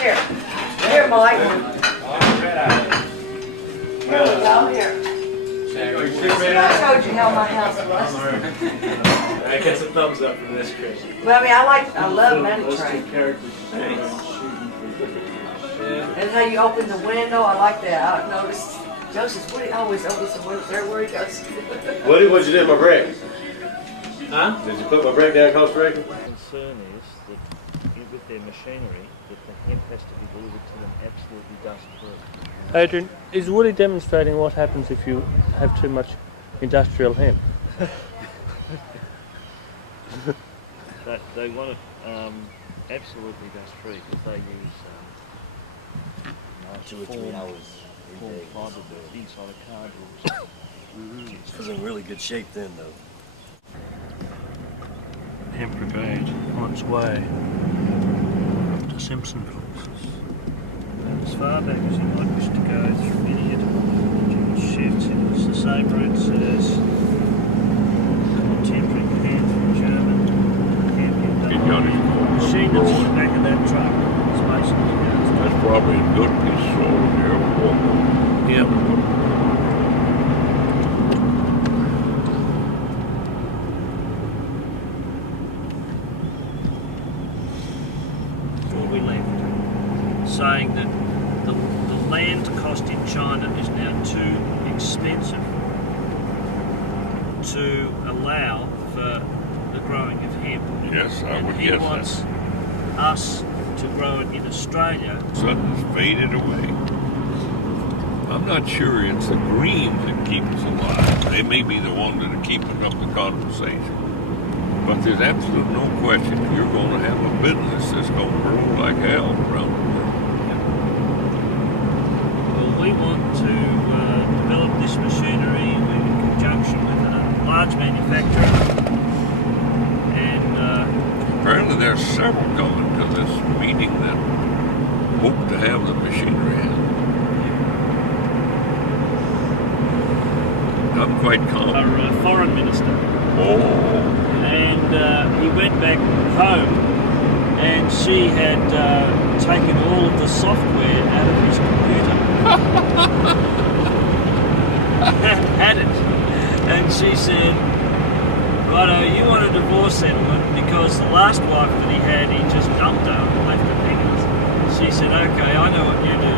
Here. Here, Mike. Here we go, here. See, I showed you how my house was. I get some thumbs up from this, Chris. Well, I mean, I love money train. And how you open the window, I like that. I noticed Joseph Woody always opens the window everywhere he goes. Woody, what'd you do with my brick? Huh? Did you put my brick down Costa Rica? The concern is that with their machinery, that the hemp has to be delivered to them absolutely dust-free. Adrian, is Woody demonstrating what happens if you have too much industrial hemp? But they want it absolutely dust-free because they use 2 or 3 hours every day. fibre inside a cardboard. It's in really good shape then, though. Hemp brigade on its way to Simpsonville. And as far back as you might wish to go through any shifts, it was the same routes as contemporary hemp from German hemp. The machine that's on the back of that truck is basically That's probably a good piece of soil in the airport. Yep. before we left, saying that the land cost in China is now too expensive to allow for the growing of hemp. Yes, I would And he guess wants that. us to grow it in Australia. Sudden's faded away. I'm not sure it's the greens that keep us alive. They may be the ones that are keeping up the conversation. But there's absolutely no question you're going to have a business that's going to grow like hell around the world. Well, we want to develop this machinery in conjunction with a large manufacturer. And apparently there's several coming to this meeting that hope to have the machinery in. I'm quite confident. our foreign minister. Oh. And he went back home and she had taken all of the software out of his computer. Had it. And she said, righto, you want a divorce settlement because the last wife that he had, he just dumped her and left her hanging. She said, okay, I know what you do.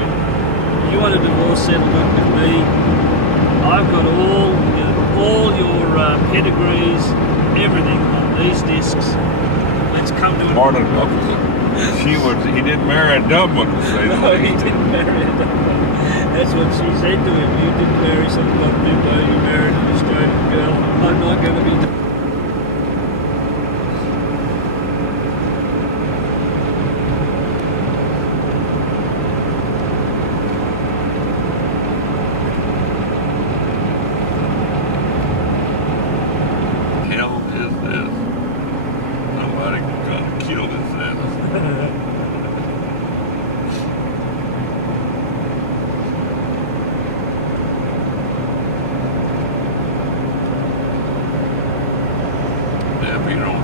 You want a divorce settlement with me? I've got all your pedigrees, everything on these discs. Let's come to an Martin he didn't marry a Dublin to say the No, he least. didn't marry a Dublin. That's what she said to him. You didn't marry some Dublin, you married an Australian girl. I'm not going to be...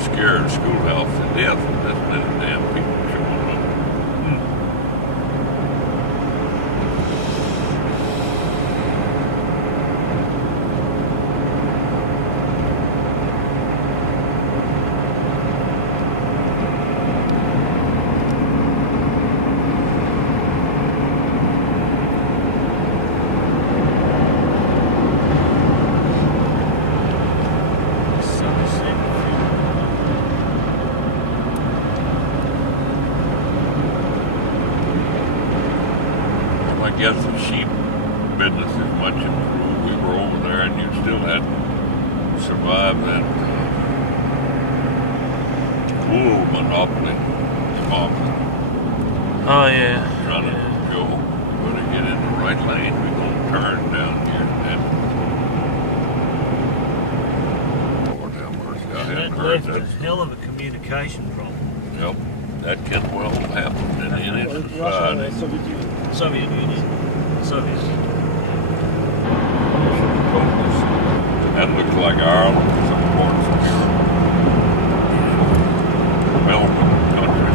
Scared schoolhouse to death with this many damn people showing up. I guess the sheep business is much improved. We were over there and you still had to survive that wool monopoly often. Oh yeah. Trying to go, we're going to get in the right lane. We're going to turn down here and then. Lord have mercy, I hadn't heard left that. a hell of a communication problem. Yep, that can well happen in any society. Soviet Union. That looks like Ireland, some parts of Europe. Developing country.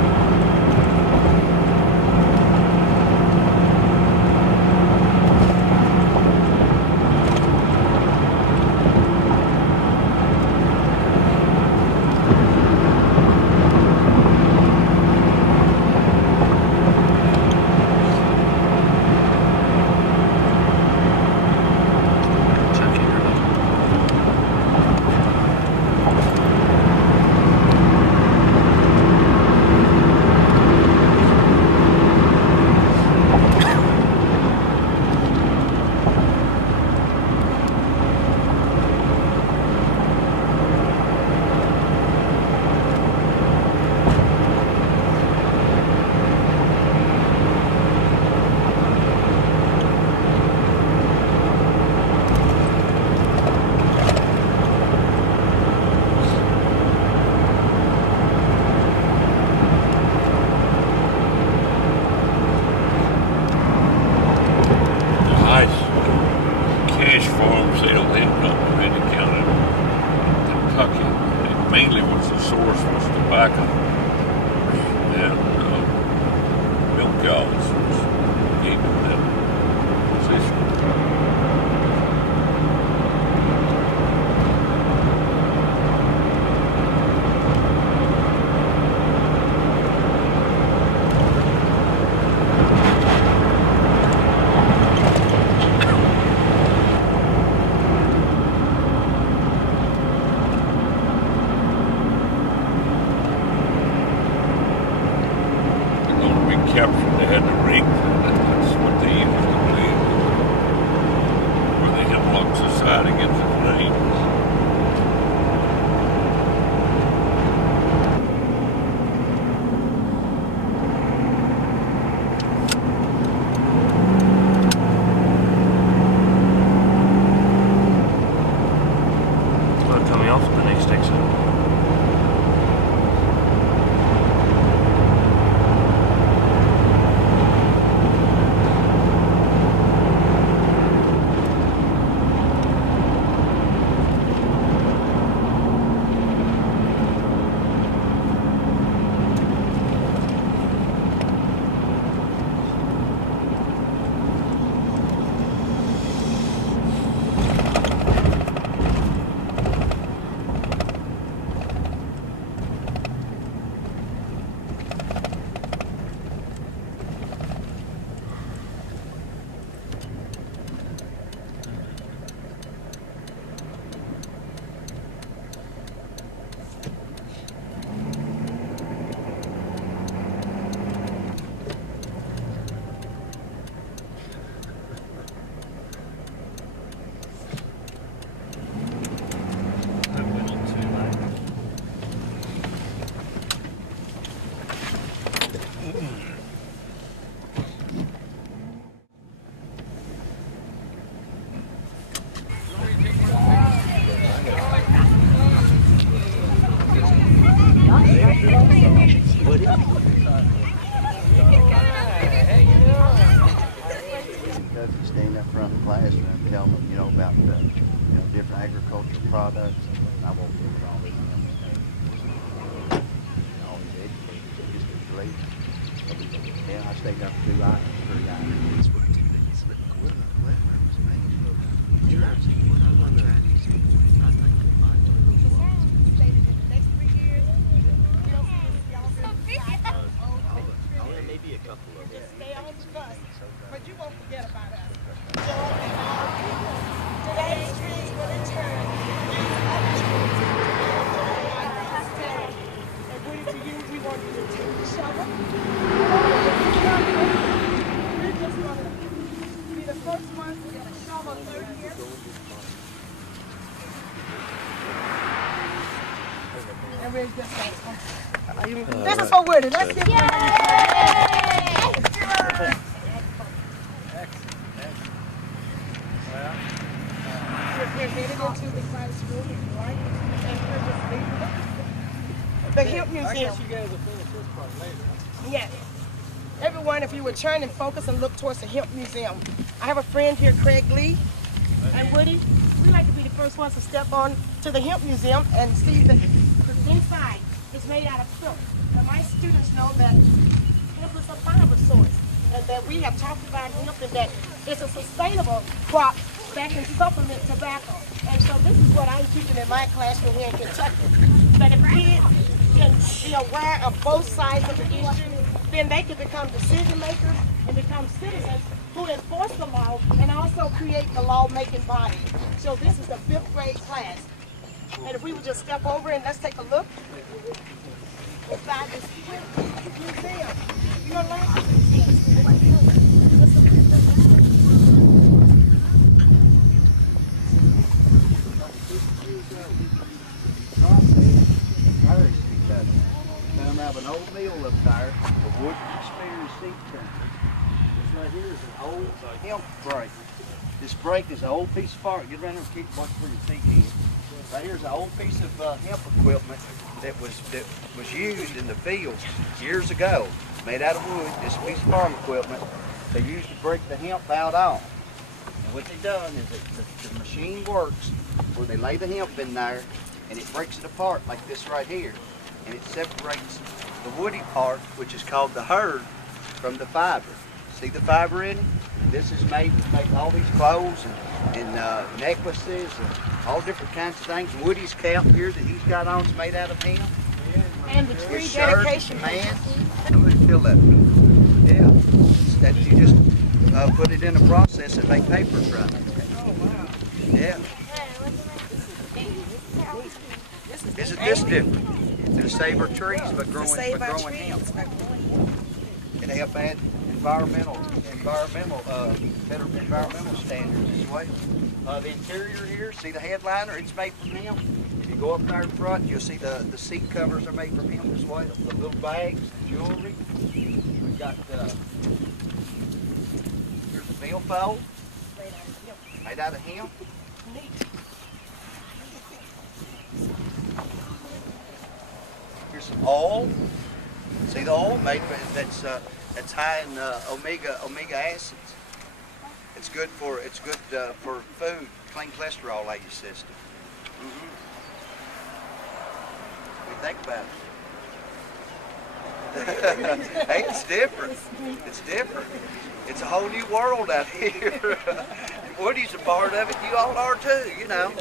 captured, they had the rigs, and that's what they used to live. Where the hemlock society gets its name. Start coming off at the next exit. Stand up front of the classroom and tell them, about the, different agricultural products. I won't do it all this. Always educated, just as late. Yeah, I stayed up 3 hours. Maybe a couple of them. Stay on the bus, but you won't forget about us. Today's trees will return. And Woody, to you, we want you to take the shovel. We're just going to be the first ones to get a shovel through here. And we're just going this is for Woody. Let's give him we're headed into the private school, right? And we're just leaving the Hemp Museum. I guess you guys will finish this part later. Yes. Everyone, if you would turn and focus and look towards the Hemp Museum. I have a friend here, Craig Lee, and Woody. We like to be the first ones to step on to the Hemp Museum and see the inside. It's made out of silk. Now my students know that hemp is a fiber source, and that we have talked about hemp and that it's a sustainable crop that can supplement tobacco. And so this is what I'm teaching in my classroom here in Kentucky. That if kids can be aware of both sides of the issue, then they can become decision makers and become citizens who enforce the law and also create the law-making body. So this is the 5th grade class. And if we would just step over and let's take a look inside this museum. You're going to learn some things. Come have an old mill up there of wood spears seed turn. This right here is an old hemp brake. This brake is an old piece of fiber. Get around there and keep watch where your feet is. Right here's an old piece of hemp equipment that was used in the fields years ago, made out of wood. This piece of farm equipment they used to break the hemp out on. And what they done is that the machine works where they lay the hemp in there and it breaks it apart like this right here, and it separates the woody part, which is called the hurd, from the fiber. See the fiber in it? This is made to make all these clothes and necklaces and all different kinds of things. Woody's cap here that he's got on is made out of hemp. And the tree dedication. Man, somebody feel that. Yeah, that you just put it in a process and make paper from it. Yeah. Isn't this different? To save our trees by growing hemp. and help add environmental better environmental standards as well. The interior here, see the headliner, it's made from hemp. If you go up there in front, you'll see the seat covers are made from hemp as well. The little bags, the jewelry. We've got here's a billfold made out of hemp. Here's some oil. See the oil made that's high in omega acids. It's good for food, clean cholesterol out your system. What do you think about it? Hey, it's different. It's different. It's a whole new world out here. Woody's a part of it. You all are too, you know.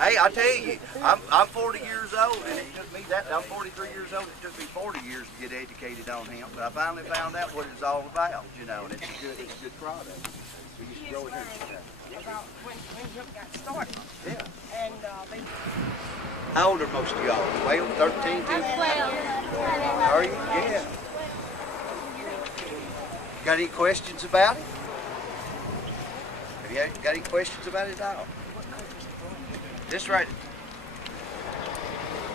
Hey, I tell you, I'm 40 years old, and it took me I'm 43 years old. It took me 40 years to get educated on hemp, but I finally found out what it's all about, you know, and it's a good product. We used to grow it here. About when hemp got started. Yeah. And How old are most of y'all? 12, 13, 10? Are you? Yeah. Got any questions about it? Have you got any questions about it at all? This right.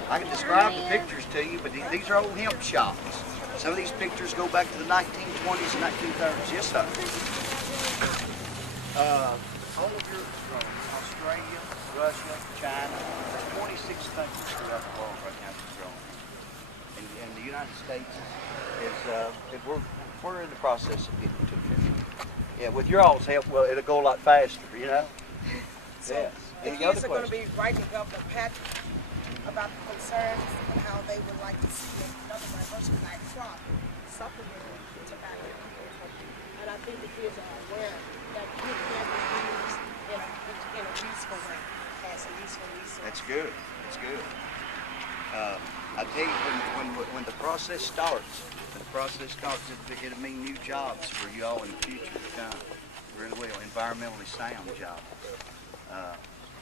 I can describe the pictures to you, but these are old hemp shops. Some of these pictures go back to the 1920s and 1930s. Yes, sir. All of Europe is growing. Australia, Russia, China. There's 26 countries throughout the world right now that's growing. And the United States is, we're in the process of getting to it. Yeah, with your all's help, well, it'll go a lot faster, you know? So yeah. the kids are going to be writing Governor Patrick about the concerns and how they would like to see another diversified crop supplementing tobacco. And I think the kids are aware that it can be used in a useful way, as a useful resource. That's good. That's good. I tell you, when the process starts, it'll mean new jobs for you all in the future to come. It really will. Environmentally sound jobs.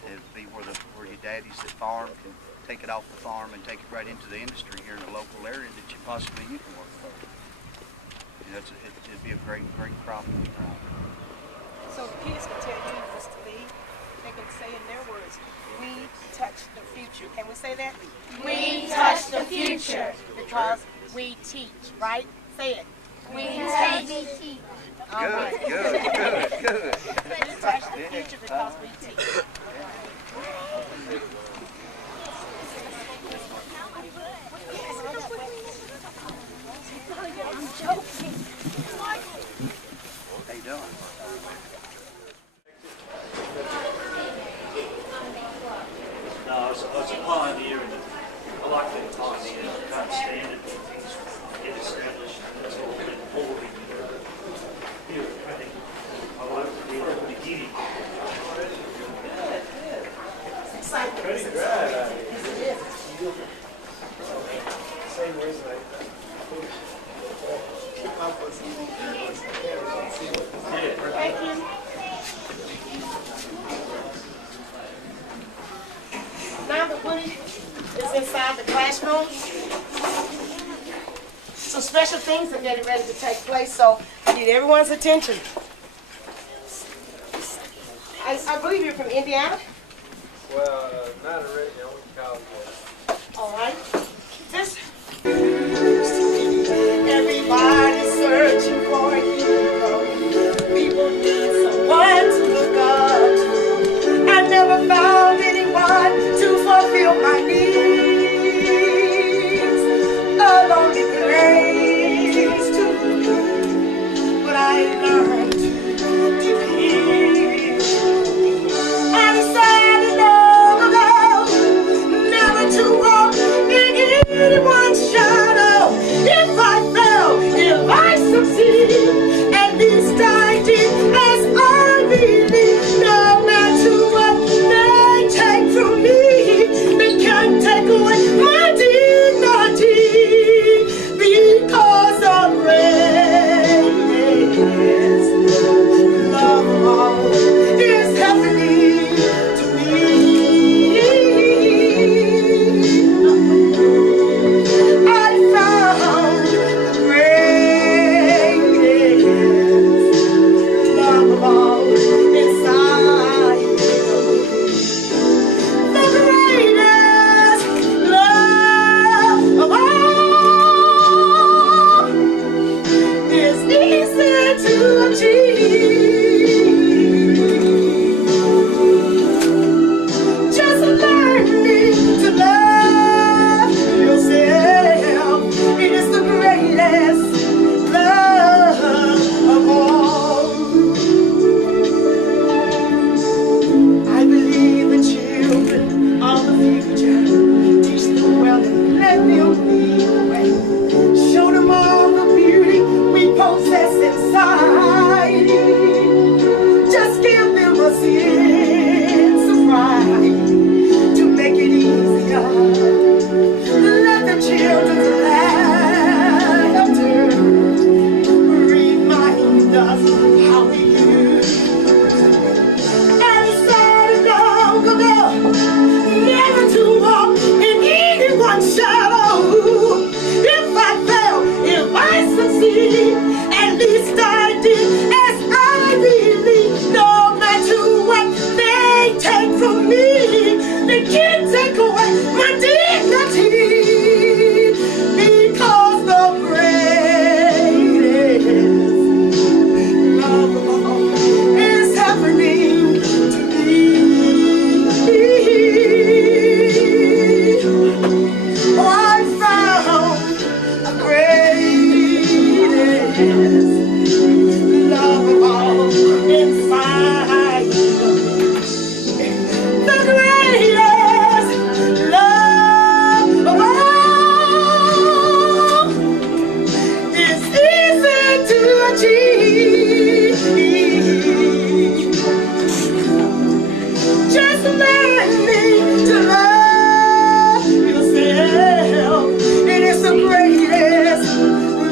It'll be where your daddies that farm can take it off the farm and take it right into the industry here in the local area that you can work for. You know, it'd be a great crop. So the kids can tell you, Mr. Lee, they can say in their words, we touch the future. Can we say that? We touch the future. Because we teach, right? Say it. We teach. Good. We touch the future because we teach. I'm joking. How you doing? No, I was a pioneer in it. I like being a pioneer. I can't stand it. Get established. That's all been boring. I like to be at the beginning. Pretty dry out here. Same reason Thank you. Now that Woody is inside the classroom, some special things are getting ready to take place, so I need everyone's attention. I believe you're from Indiana? Well, not originally. I went to college. All right. This. Everybody's searching for a hero. People need someone to look up to. I never found anyone to fulfill my needs. A lonely place to be, but I learned to depend. I decided long ago never to walk in anyone's shadow. If I fail, if I succeed, at least I did as I believe. No matter what they take from me, they can't take away my dignity because of grace. Love is happening to me. I found the grace. easy to achieve. Just learning to love yourself. It is the greatest love of all. I believe the children are the future. Teach them well and let them lead the way. Show them all the beauty we possess inside. Just give them a sense of pride to make it easier. Let the children's laughter remind us how we used. And said long ago, never to walk in anyone's shadow. If I fail, if I succeed, at least I did as I believe. No matter what they take from me, they can't take away my dignity. Because the greatest love of all is happening to me. Oh, I found the greatest love of all inside. The greatest love of all is easy to achieve. Just learning to love yourself. It is the greatest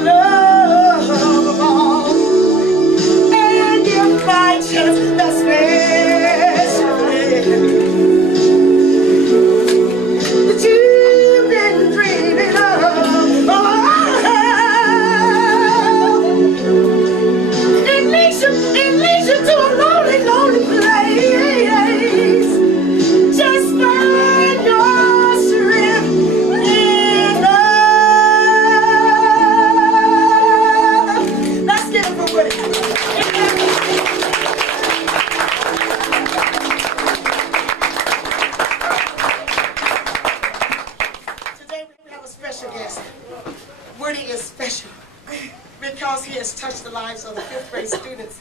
love of all. And if by chance the special that you've been dreaming of, it leads you to a lonely, lonely place. Just find your strength in love. Let's get it for Woody. Today we have a special guest. Woody is special because he has touched the lives of the 5th grade students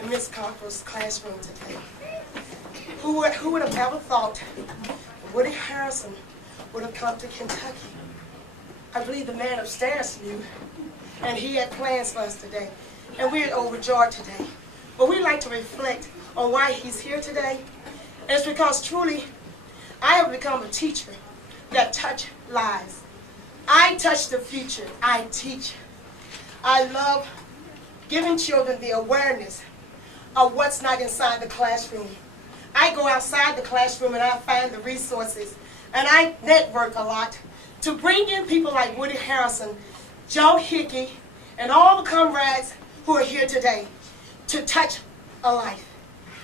in Miss Cockrel's classroom today. Who would have ever thought Woody Harelson would have come to Kentucky? I believe the man upstairs knew, and he had plans for us today, and we're overjoyed today. But we like to reflect on why he's here today, and it's because truly I have become a teacher that touch lives. I touch the future. I teach. I love giving children the awareness of what's not inside the classroom. I go outside the classroom and I find the resources, and I network a lot to bring in people like Woody Harelson, Joe Hickey, and all the comrades who are here today to touch a life.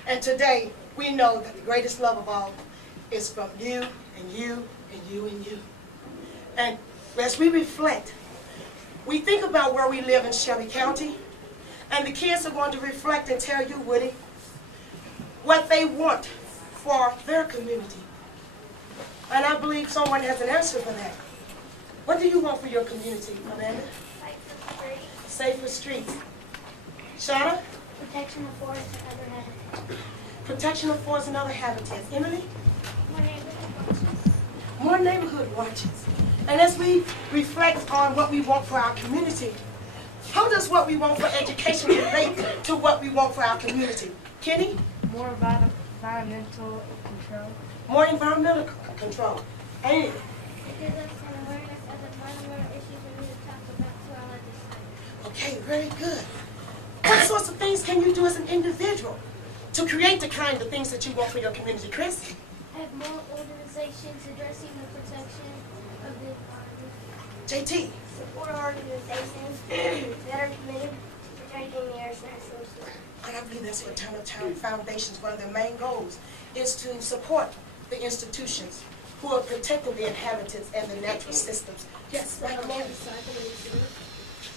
And today we know that the greatest love of all is from you and you and you and you. And as we reflect, we think about where we live in Shelby County, and the kids are going to reflect and tell you, Woody, what they want for their community. And I believe someone has an answer for that. What do you want for your community, Amanda? Safer streets. Shauna? Protection of forests and other habitats. Protection of forests and other habitats. Emily? More neighborhood watches. More neighborhood watches. And as we reflect on what we want for our community, how does what we want for education relate to what we want for our community? Kenny? More environmental control. More environmental control. Amy? It gives us an awareness of the environmental issues we need to talk about to our legislators. Okay, very good. What sorts of things can you do as an individual to create the kind of things that you want for your community, Chris? Have more organizations addressing the protection of the environment. JT? Support organizations that are committed to protecting the Earth's natural resources. And I believe that's what Turner Town Foundation's one of their main goals is to support the institutions who are protecting the inhabitants and the natural systems. Yes, right. More recycling centers.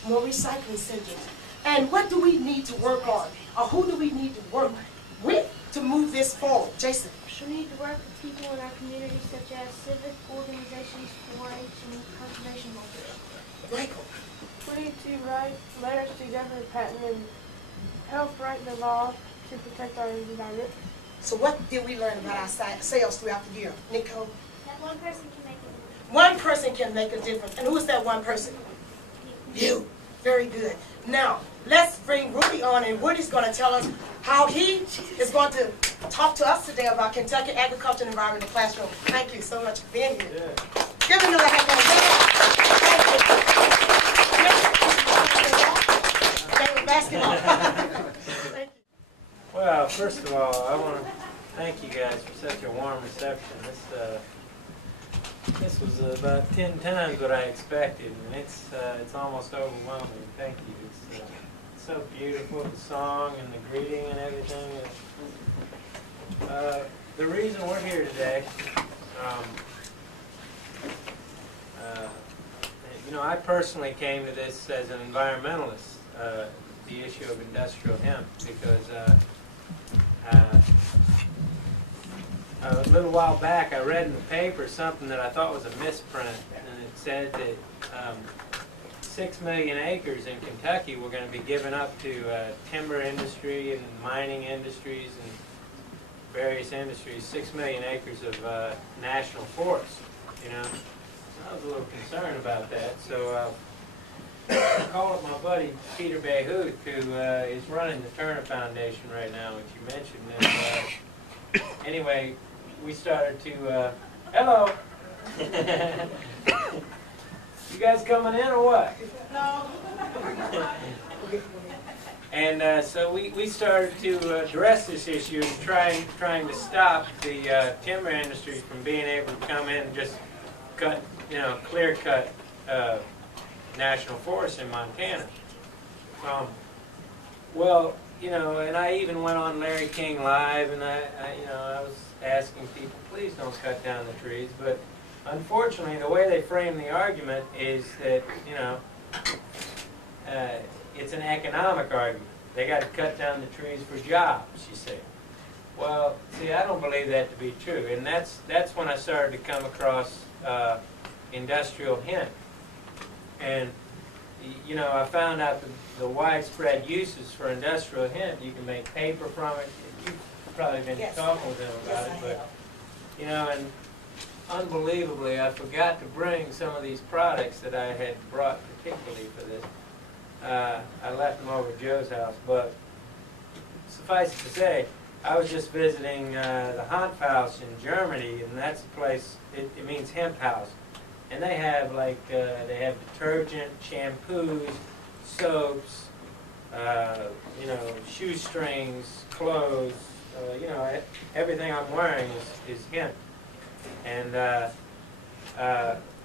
More recycling centers. And what do we need to work on? Or who do we need to work with to move this forward? Jason. We need to work with people in our community, such as civic organizations, 4-H, and conservation movements. Michael. We need to write letters to Governor Patton and help write the law to protect our environment. So what did we learn about ourselves throughout the year? Nicole? That one person can make a difference. One person can make a difference. And who is that one person? You. Very good. Now, let's bring Woody on, and Woody's going to tell us how he is going to talk to us today about Kentucky agriculture and environment in the classroom. Thank you so much for being here. Yeah. Give him another hand. Thank you. Basketball. Thank you. Well, first of all, I want to thank you guys for such a warm reception. This was about 10 times what I expected, and it's almost overwhelming. Thank you. It's so beautiful, the song and the greeting and everything. The reason we're here today, you know, I personally came to this as an environmentalist, the issue of industrial hemp, because a little while back I read in the paper something that I thought was a misprint, and it said that 6 million acres in Kentucky were going to be given up to timber industry and mining industries and various industries, 6 million acres of national forest, you know. So I was a little concerned about that, so I called up my buddy Peter Behuth, who is running the Turner Foundation right now, which you mentioned. And, anyway, we started to, hello! You guys coming in or what? No. And so we started to address this issue and trying to stop the timber industry from being able to come in and just cut, you know, clear cut national forests in Montana. Well, you know, and I even went on Larry King Live, and I was asking people, please don't cut down the trees. But unfortunately, the way they frame the argument is that, you know, it's an economic argument. They got to cut down the trees for jobs, you see. Well, see, I don't believe that to be true, and that's when I started to come across industrial hemp. And, you know, I found out the widespread uses for industrial hemp. You can make paper from it. You've probably been talking with them about it, but, you know, and unbelievably, I forgot to bring some of these products that I had brought particularly for this. I left them over at Joe's house, but suffice it to say, I was just visiting the Hanfhaus in Germany, and that's a place, it means hemp house. And they have like, they have detergent, shampoos, soaps, you know, shoestrings, clothes, you know, everything I'm wearing is hemp. And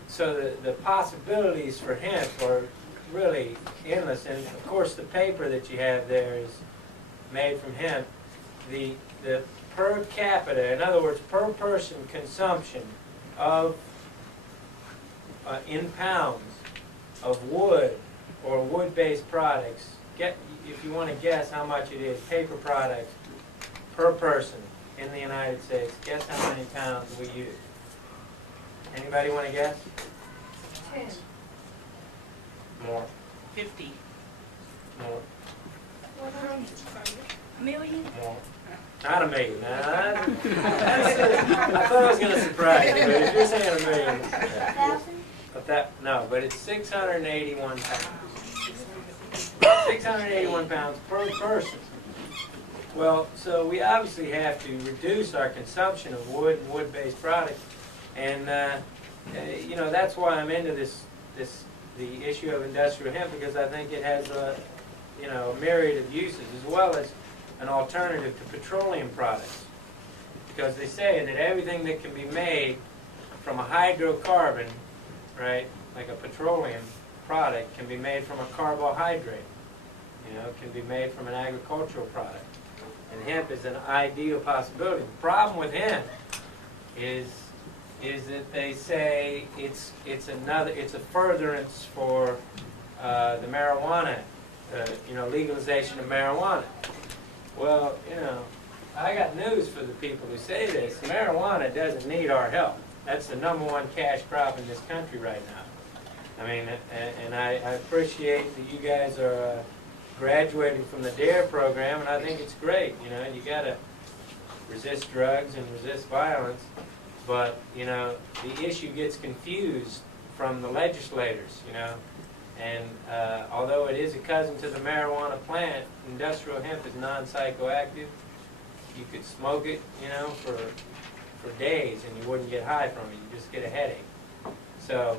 so the possibilities for hemp are really endless. And of course the paper that you have there is made from hemp. The per capita, in other words, per person consumption of in pounds of wood or wood-based products, if you want to guess how much it is, paper products per person in the United States, guess how many pounds we use? Anybody want to guess? 10. More. 50. More. 100. A million? More. Not a million. Nah, I thought I was going to surprise you, but if you're saying a million. 1,000? No, but it's 681 pounds. 681 pounds per person. Well, so we obviously have to reduce our consumption of wood and wood-based products, and you know, that's why I'm into the issue of industrial hemp, because I think it has a, you know, a myriad of uses, as well as an alternative to petroleum products, because they say that everything that can be made from a hydrocarbon, right, like a petroleum product, can be made from a carbohydrate. You know, it can be made from an agricultural product. And hemp is an ideal possibility. The problem with hemp is that they say it's a furtherance for the marijuana legalization of marijuana. Well, I got news for the people who say this. Marijuana doesn't need our help. That's the #1 cash crop in this country right now. I mean, and I appreciate that you guys are graduating from the DARE program, and I think it's great. You got to resist drugs and resist violence, but, the issue gets confused from the legislators, and although it is a cousin to the marijuana plant, industrial hemp is non-psychoactive. You could smoke it, for days and you wouldn't get high from it. You just get a headache. So,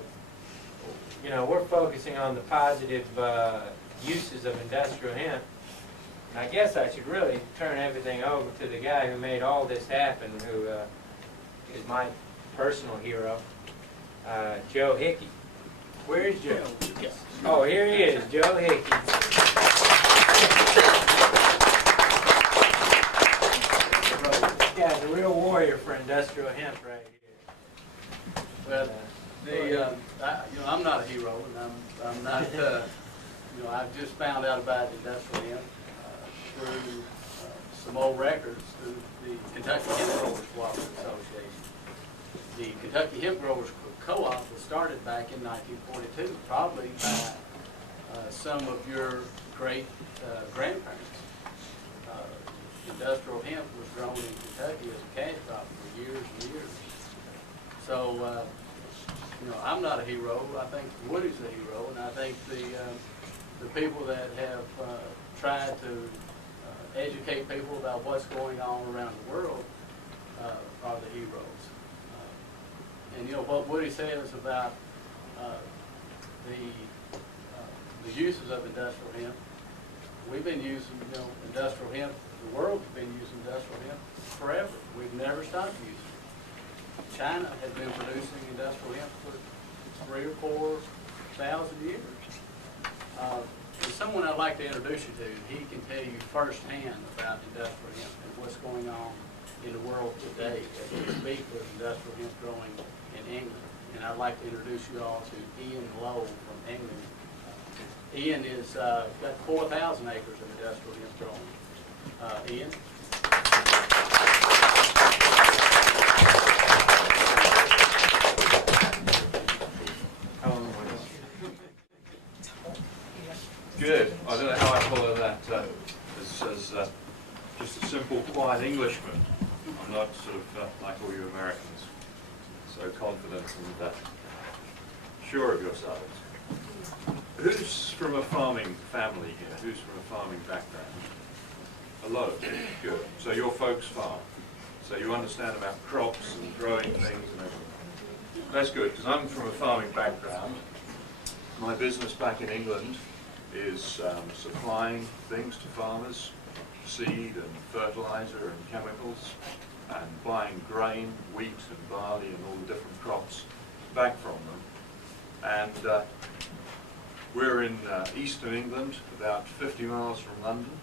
we're focusing on the positive uses of industrial hemp. And I guess I should really turn everything over to the guy who made all this happen, who is my personal hero, Joe Hickey. Where is Joe? Oh, here he is, Joe Hickey. This guy's a real warrior for industrial hemp right here. Well, I'm not a hero, and I'm not. I've just found out about industrial hemp through some old records through the Kentucky Hemp Growers Cooperative Association. The Kentucky Hemp Growers Co-op was started back in 1942, probably by some of your great grandparents. Industrial hemp was grown in Kentucky as a cash crop for years and years. So, I'm not a hero. I think Woody's a hero, and I think the people that have tried to educate people about what's going on around the world are the heroes. And what Woody says about the uses of industrial hemp, we've been using industrial hemp. The world's been using industrial hemp forever. We've never stopped using it. China has been producing industrial hemp for 3,000 or 4,000 years. There's someone I'd like to introduce you to. He can tell you firsthand about industrial hemp and what's going on in the world today as we speak with industrial hemp growing in England. And I'd like to introduce you all to Ian Lowe from England. Ian is got 4,000 acres of industrial hemp growing. Ian? Good. I don't know how I follow that as just a simple, quiet Englishman. I'm not sort of like all you Americans, so confident and sure of yourselves. Who's from a farming family here? Who's from a farming background? A lot of you. Good. So your folks farm. So you understand about crops and growing things and everything. That's good, because I'm from a farming background. My business back in England is supplying things to farmers, seed and fertilizer and chemicals, and buying grain, wheat and barley and all the different crops back from them. And we're in eastern England, about 50 miles from London.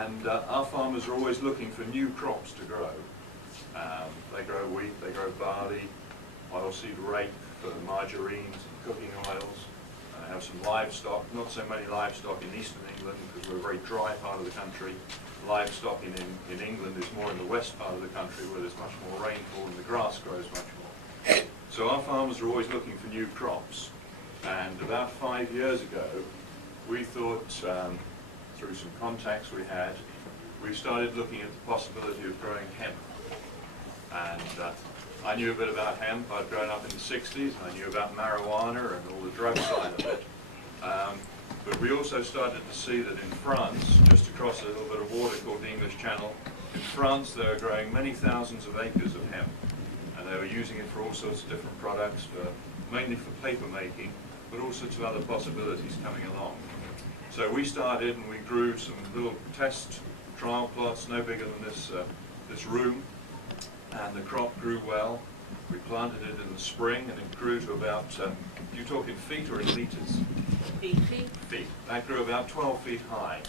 And our farmers are always looking for new crops to grow. They grow wheat, they grow barley, oilseed rape for margarines and cooking oils. I have some livestock, not so many livestock in eastern England because we're a very dry part of the country. Livestock in England is more in the west part of the country where there's much more rainfall and the grass grows much more. So our farmers are always looking for new crops. And about 5 years ago, we thought, through some contacts we had, we started looking at the possibility of growing hemp. And I knew a bit about hemp. I'd grown up in the 60s, and I knew about marijuana and all the drug side of it. But we also started to see that in France, just across a little bit of water called the English Channel, in France they were growing many thousands of acres of hemp. And they were using it for all sorts of different products, mainly for paper making, but all sorts of other possibilities coming along. So we started and we grew some little test trial plots, no bigger than this room, and the crop grew well. We planted it in the spring and it grew to about, you talking feet or in meters? Feet. Feet. That grew about 12 feet high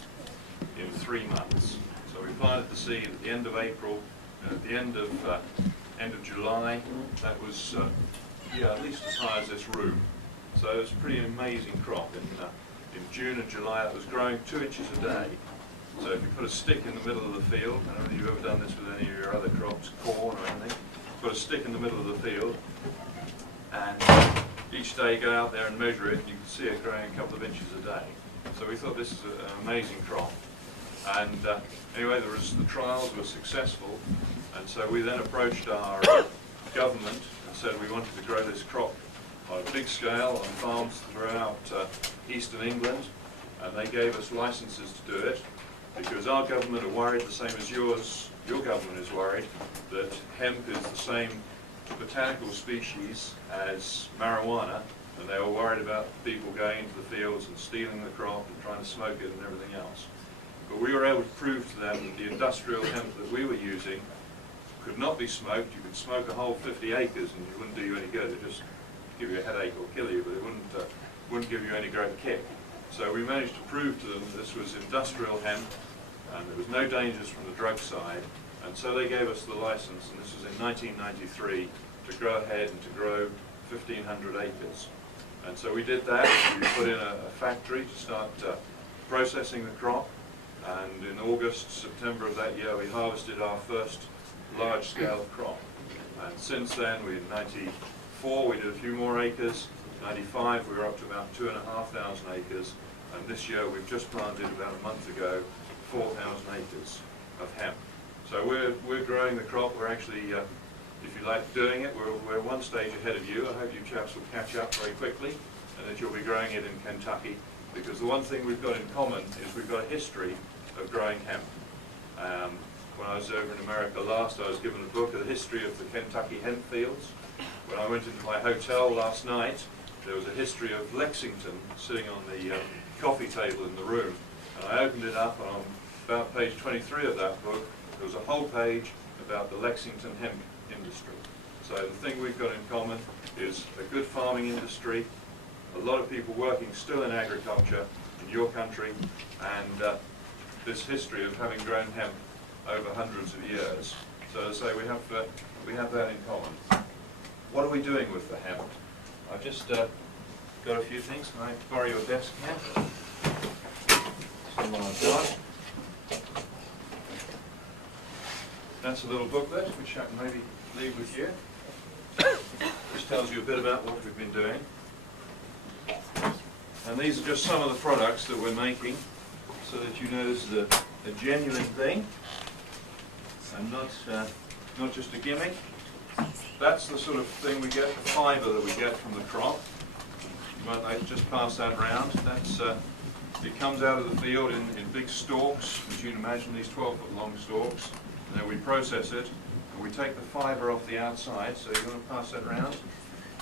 in 3 months. So we planted the seed at the end of April, and at the end of July, that was at least as high as this room. So it was a pretty amazing crop in June and July, it was growing 2 inches a day. So if you put a stick in the middle of the field, I don't know if you've ever done this with any of your other crops, corn or anything, put a stick in the middle of the field, and each day you go out there and measure it, and you can see it growing a couple of inches a day. So we thought this is an amazing crop. And anyway, the trials were successful, and so we then approached our government and said we wanted to grow this crop on a big scale on farms throughout eastern England, and they gave us licenses to do it, because our government are worried, the same as your government is worried, that hemp is the same botanical species as marijuana, and they were worried about people going into the fields and stealing the crop and trying to smoke it and everything else. But we were able to prove to them that the industrial hemp that we were using could not be smoked. You could smoke a whole 50 acres and it wouldn't do you any good. It just give you a headache or kill you, but it wouldn't give you any great kick. So we managed to prove to them that this was industrial hemp and there was no dangers from the drug side. And so they gave us the license, and this was in 1993, to go ahead and to grow 1,500 acres. And so we did that. We put in a factory to start processing the crop. And in August, September of that year, we harvested our first large-scale crop. And since then, in 94, we did a few more acres. 95, we were up to about 2,500 acres. And this year, we've just planted about a month ago 4,000 acres of hemp. So we're growing the crop. We're actually, if you like doing it, we're one stage ahead of you. I hope you chaps will catch up very quickly, and that you'll be growing it in Kentucky. Because the one thing we've got in common is we've got a history of growing hemp. When I was over in America last, I was given a book of the history of the Kentucky hemp fields. When I went into my hotel last night, there was a history of Lexington sitting on the coffee table in the room. And I opened it up, and on about page 23 of that book, there was a whole page about the Lexington hemp industry. So the thing we've got in common is a good farming industry, a lot of people working still in agriculture in your country, and this history of having grown hemp over hundreds of years. So as I say, we have that in common. What are we doing with the hemp? I've just got a few things. Can I borrow your desk here? See what I've got. That's a little booklet, which I can maybe leave with you, which tells you a bit about what we've been doing. And these are just some of the products that we're making, so that you know this is a genuine thing, and not just a gimmick. That's the sort of thing we get, the fibre that we get from the crop. You might just pass that around. That's it comes out of the field in big stalks, as you can imagine, these 12-foot long stalks. And then we process it, and we take the fibre off the outside. So you want to pass that around,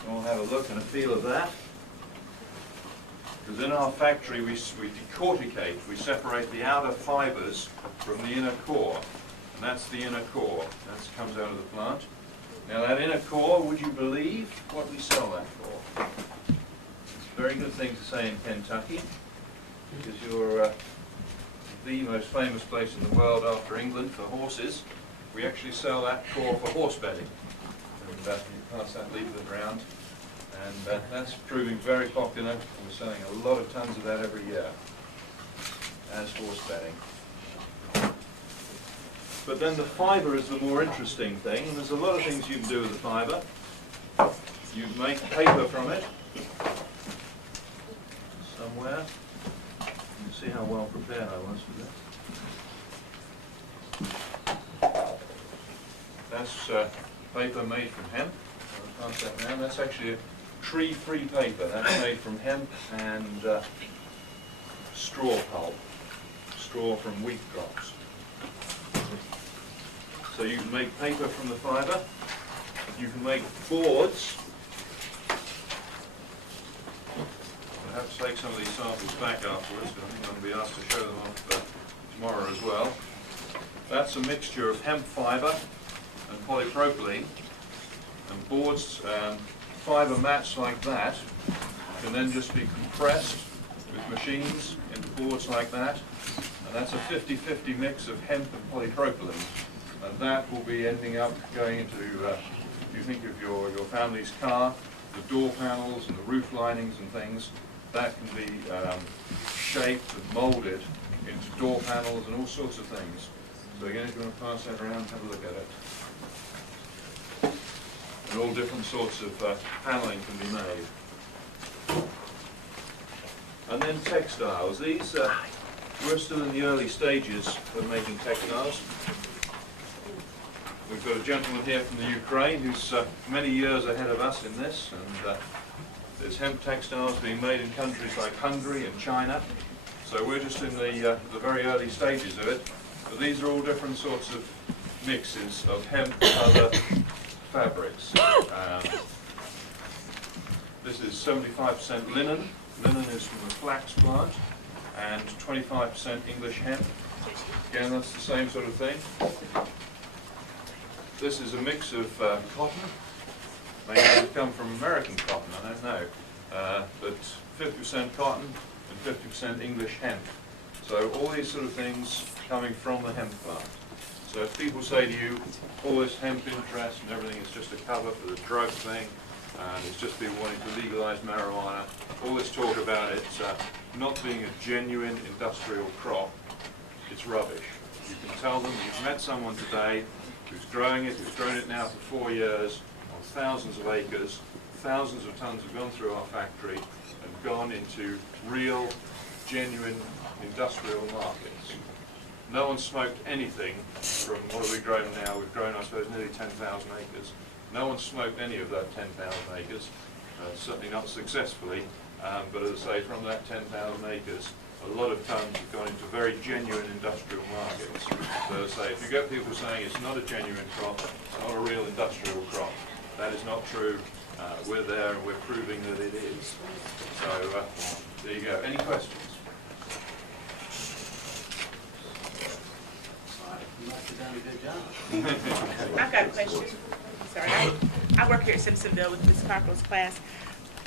and we'll have a look and a feel of that. Because in our factory we decorticate, we separate the outer fibres from the inner core. And that's the inner core. That comes out of the plant. Now that inner core, would you believe what we sell that for? It's a very good thing to say in Kentucky, because you're the most famous place in the world after England for horses. We actually sell that core for horse bedding. And you pass that leaflet around, and that's proving very popular. We're selling a lot of tons of that every year as horse bedding. But then the fibre is the more interesting thing, and there's a lot of things you can do with the fibre. You make paper from it somewhere. You can see how well prepared I was for this. That's paper made from hemp. I'll pass that around. That's actually a tree-free paper. That's made from hemp and straw pulp, straw from wheat crops. So you can make paper from the fibre. You can make boards. Perhaps take some of these samples back afterwards, but I think I'm going to be asked to show them off tomorrow as well. That's a mixture of hemp fibre and polypropylene, and boards, fibre mats like that can then just be compressed with machines into boards like that, and that's a 50-50 mix of hemp and polypropylene, and that will be ending up going into, if you think of your family's car, the door panels and the roof linings and things, that can be shaped and molded into door panels and all sorts of things. So again, if you want to pass that around, have a look at it. And all different sorts of paneling can be made. And then textiles. These, we're still in the early stages of making textiles. We've got a gentleman here from the Ukraine who's many years ahead of us in this, and there's hemp textiles being made in countries like Hungary and China. So we're just in the very early stages of it. But these are all different sorts of mixes of hemp and other fabrics. This is 75% linen. Linen is from the flax plant, and 25% English hemp. Again, that's the same sort of thing. This is a mix of cotton. Maybe it's come from American cotton, I don't know. But 50% cotton and 50% English hemp. So all these sort of things coming from the hemp plant. So if people say to you, all this hemp interest and everything is just a cover for the drug thing, and it's just people wanting to legalize marijuana, all this talk about it not being a genuine industrial crop, it's rubbish. You can tell them, you've met someone today who's growing it, who's grown it now for 4 years, on thousands of acres, thousands of tons have gone through our factory and gone into real, genuine industrial markets. No one smoked anything from what have we grown now? We've grown, I suppose, nearly 10,000 acres. No one smoked any of that 10,000 acres, certainly not successfully, but as I say, from that 10,000 acres, a lot of tons have gone into very genuine industrial markets. So as I say, if you get people saying it's not a genuine crop, it's not a real industrial crop, that is not true. We're there and we're proving that it is. So there you go. Any questions? You must have done a good job. I've got a question. Sorry, I work here at Simpsonville with Ms. Cockrel's class.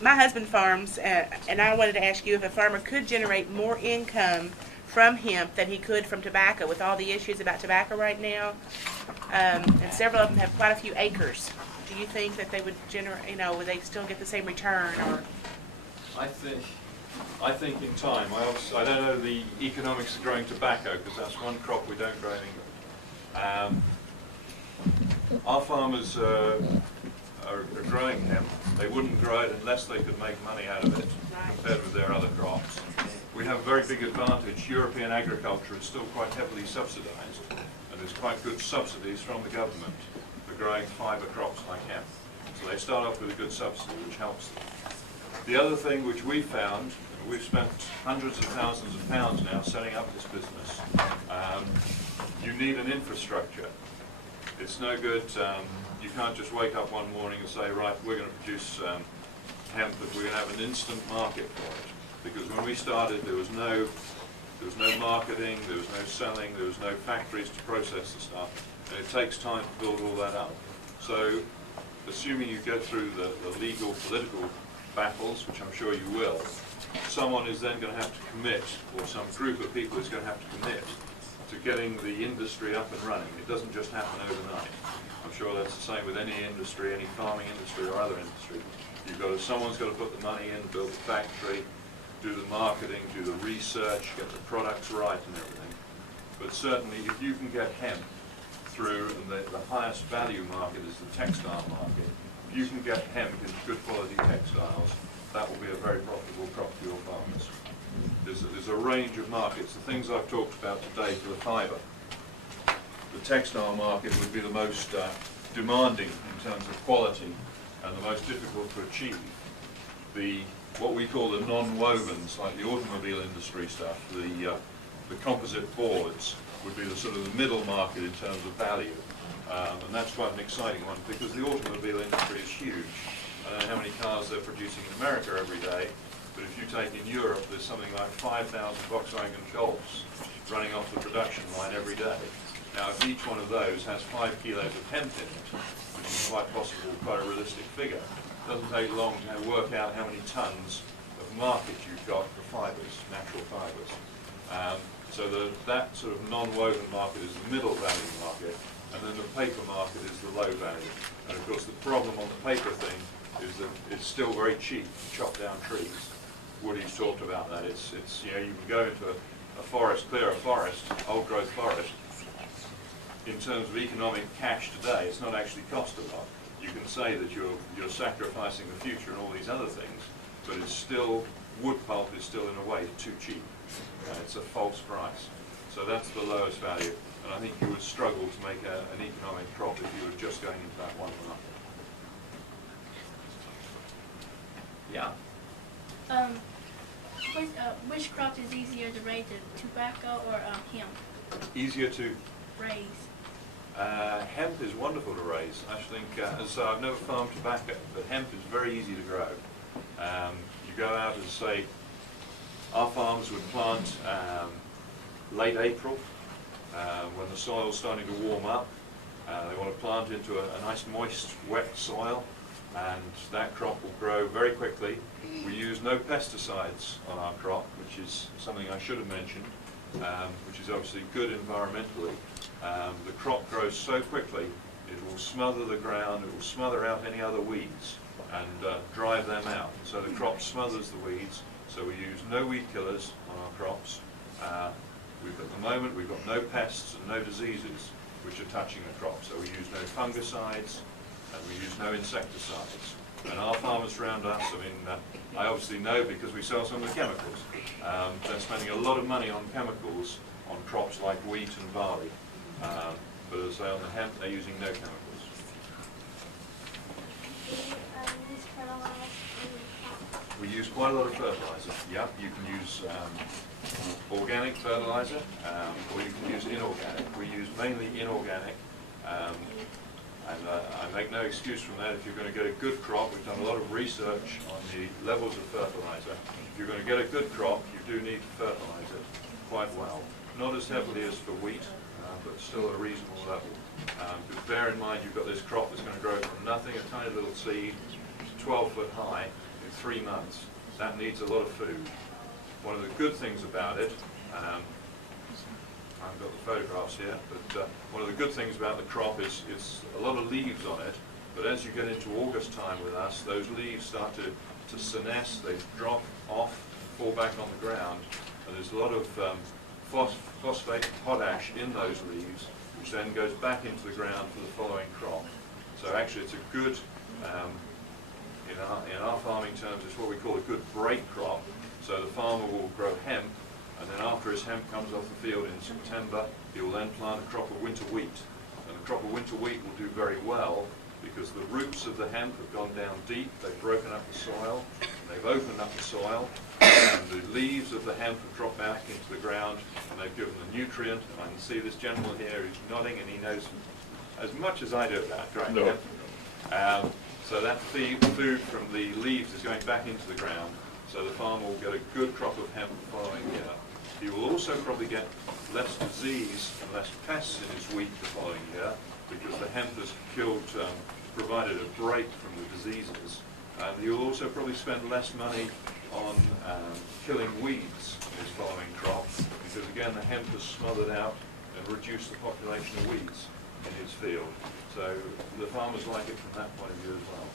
My husband farms, and I wanted to ask you if a farmer could generate more income from hemp than he could from tobacco, with all the issues about tobacco right now, and several of them have quite a few acres. Do you think that they would generate, would they still get the same return? Or I think in time. I don't know the economics of growing tobacco, because that's one crop we don't grow in England. Our farmers are growing hemp. They wouldn't grow it unless they could make money out of it, compared with their other crops. We have a very big advantage. European agriculture is still quite heavily subsidized, and there's quite good subsidies from the government for growing fiber crops like hemp. So they start off with a good subsidy, which helps them. The other thing which we found, we've spent hundreds of thousands of pounds now setting up this business. You need an infrastructure. It's no good, you can't just wake up one morning and say, right, we're going to produce hemp, but we're going to have an instant market for it. Because when we started, there was no marketing, there was no selling, there was no factories to process the stuff, and it takes time to build all that up. So, assuming you go through the legal, political battles, which I'm sure you will, someone is then going to have to commit, or some group of people is going to have to commit to getting the industry up and running. It doesn't just happen overnight. I'm sure that's the same with any industry, any farming industry or other industry. Someone's got to put the money in, build the factory, do the marketing, do the research, get the products right and everything. But certainly if you can get hemp through, and the highest value market is the textile market, if you can get hemp into good quality textiles, that will be a very profitable crop for your farmers. There's a range of markets. The things I've talked about today for the fibre. The textile market would be the most demanding in terms of quality and the most difficult to achieve. What we call the non-wovens, like the automobile industry stuff, the composite boards, would be the sort of the middle market in terms of value. And that's quite an exciting one, because the automobile industry is huge. I don't know how many cars they're producing in America every day, but if you take in Europe, there's something like 5,000 Volkswagen Golfs running off the production line every day. Now, if each one of those has 5 kilos of hemp in it, which is quite possible, quite a realistic figure, it doesn't take long to work out how many tons of market you've got for fibres, natural fibres. So that sort of non-woven market is the middle value market, and then the paper market is the low value. And of course the problem on the paper thing is that it's still very cheap to chop down trees. Woody's talked about that. It's you know, you can go into a forest, clear a forest, old growth forest. In terms of economic cash today, it's not actually cost a lot. You can say that you're sacrificing the future and all these other things, but it's still, wood pulp is still in a way too cheap. It's a false price. So that's the lowest value, and I think you would struggle to make an economic crop if you were just going into that one market. Yeah. Which crop is easier to raise, tobacco or hemp? Easier to Raise. hemp is wonderful to raise. I think, as I've never farmed tobacco, but hemp is very easy to grow. You go out and say, our farms would plant late April, when the soil's starting to warm up. They want to plant into a nice moist, wet soil, and that crop will grow very quickly. We use no pesticides on our crop, which is something I should have mentioned, which is obviously good environmentally. The crop grows so quickly, it will smother the ground, it will smother out any other weeds and drive them out. So the crop smothers the weeds, so we use no weed killers on our crops. At the moment we've got no pests and no diseases which are touching the crop, so we use no fungicides and we use no insecticides. And our farmers around us, I mean, I obviously know because we sell some of the chemicals, they're spending a lot of money on chemicals on crops like wheat and barley. But as I say, on the hemp, they're using no chemicals. We use quite a lot of fertilizer. Yep, you can use organic fertilizer, or you can use inorganic. We use mainly inorganic, and I make no excuse from that. If you're going to get a good crop, we've done a lot of research on the levels of fertilizer. If you're going to get a good crop, you do need to fertilize it quite well. Not as heavily as for wheat, but still at a reasonable level. Because bear in mind, you've got this crop that's going to grow from nothing, a tiny little seed, to 12 foot high in 3 months. That needs a lot of food. One of the good things about it, I've got the photographs here, but one of the good things about the crop is it's a lot of leaves on it, but as you get into August time with us, those leaves start to senesce, they drop off, fall back on the ground, and there's a lot of phosphate and potash in those leaves, which then goes back into the ground for the following crop. So actually it's a good, in our farming terms, it's what we call a good break crop. So the farmer will grow hemp, and then after his hemp comes off the field in September, he will then plant a crop of winter wheat. And the crop of winter wheat will do very well because the roots of the hemp have gone down deep, they've broken up the soil, they've opened up the soil, and the leaves of the hemp have dropped back into the ground, and they've given the nutrient. And I can see this gentleman here who's nodding, and he knows as much as I do about growing hemp. So that food from the leaves is going back into the ground, so the farmer will get a good crop of hemp the following year. He will also probably get less disease and less pests in his wheat the following year, because the hemp has provided a break from the diseases. And you'll also probably spend less money on killing weeds in his following crop, because again the hemp has smothered out and reduced the population of weeds in his field. So the farmers like it from that point of view as well.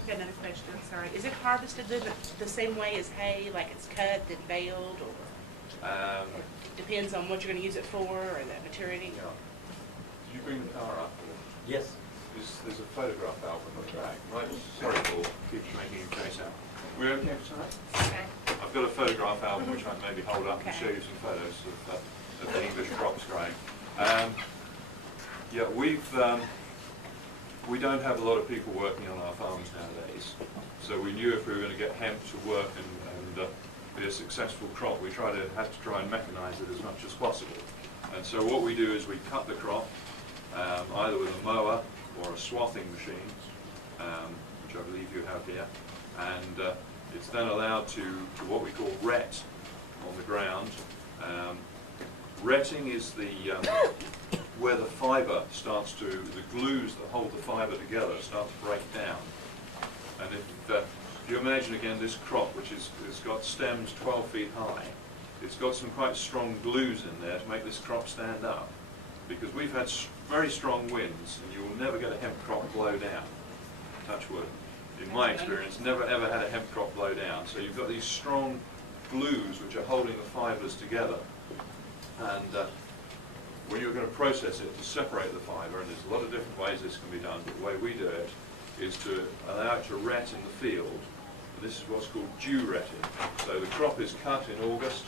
I've got another question, I'm sorry. Is it harvested the same way as hay, like it's cut and baled, or it depends on what you're going to use it for, or the maturity? Yeah. Did you bring the car up? Yes. There's a photograph album on the back. Right, sorry, Paul, keep making you chase out. We okay for tonight? Okay. I've got a photograph album which I can maybe hold up and show you some photos of the English crops growing. Yeah, we don't have a lot of people working on our farms nowadays, so we knew if we were going to get hemp to work and be a successful crop, we have to try and mechanize it as much as possible. And so what we do is we cut the crop either with a mower or a swathing machine, which I believe you have here, and it's then allowed to what we call ret on the ground. Retting is where the fibre starts to, the glues that hold the fibre together start to break down. And if you imagine again this crop, which has got stems 12 feet high, it's got some quite strong glues in there to make this crop stand up. Because we've had very strong winds, and you will never get a hemp crop blow down, touch wood. in my experience, never ever had a hemp crop blow down. So you've got these strong glues which are holding the fibres together. And when you're going to process it to separate the fibre, and there's a lot of different ways this can be done, but the way we do it is to allow it to ret in the field. And this is what's called dew retting. So the crop is cut in August,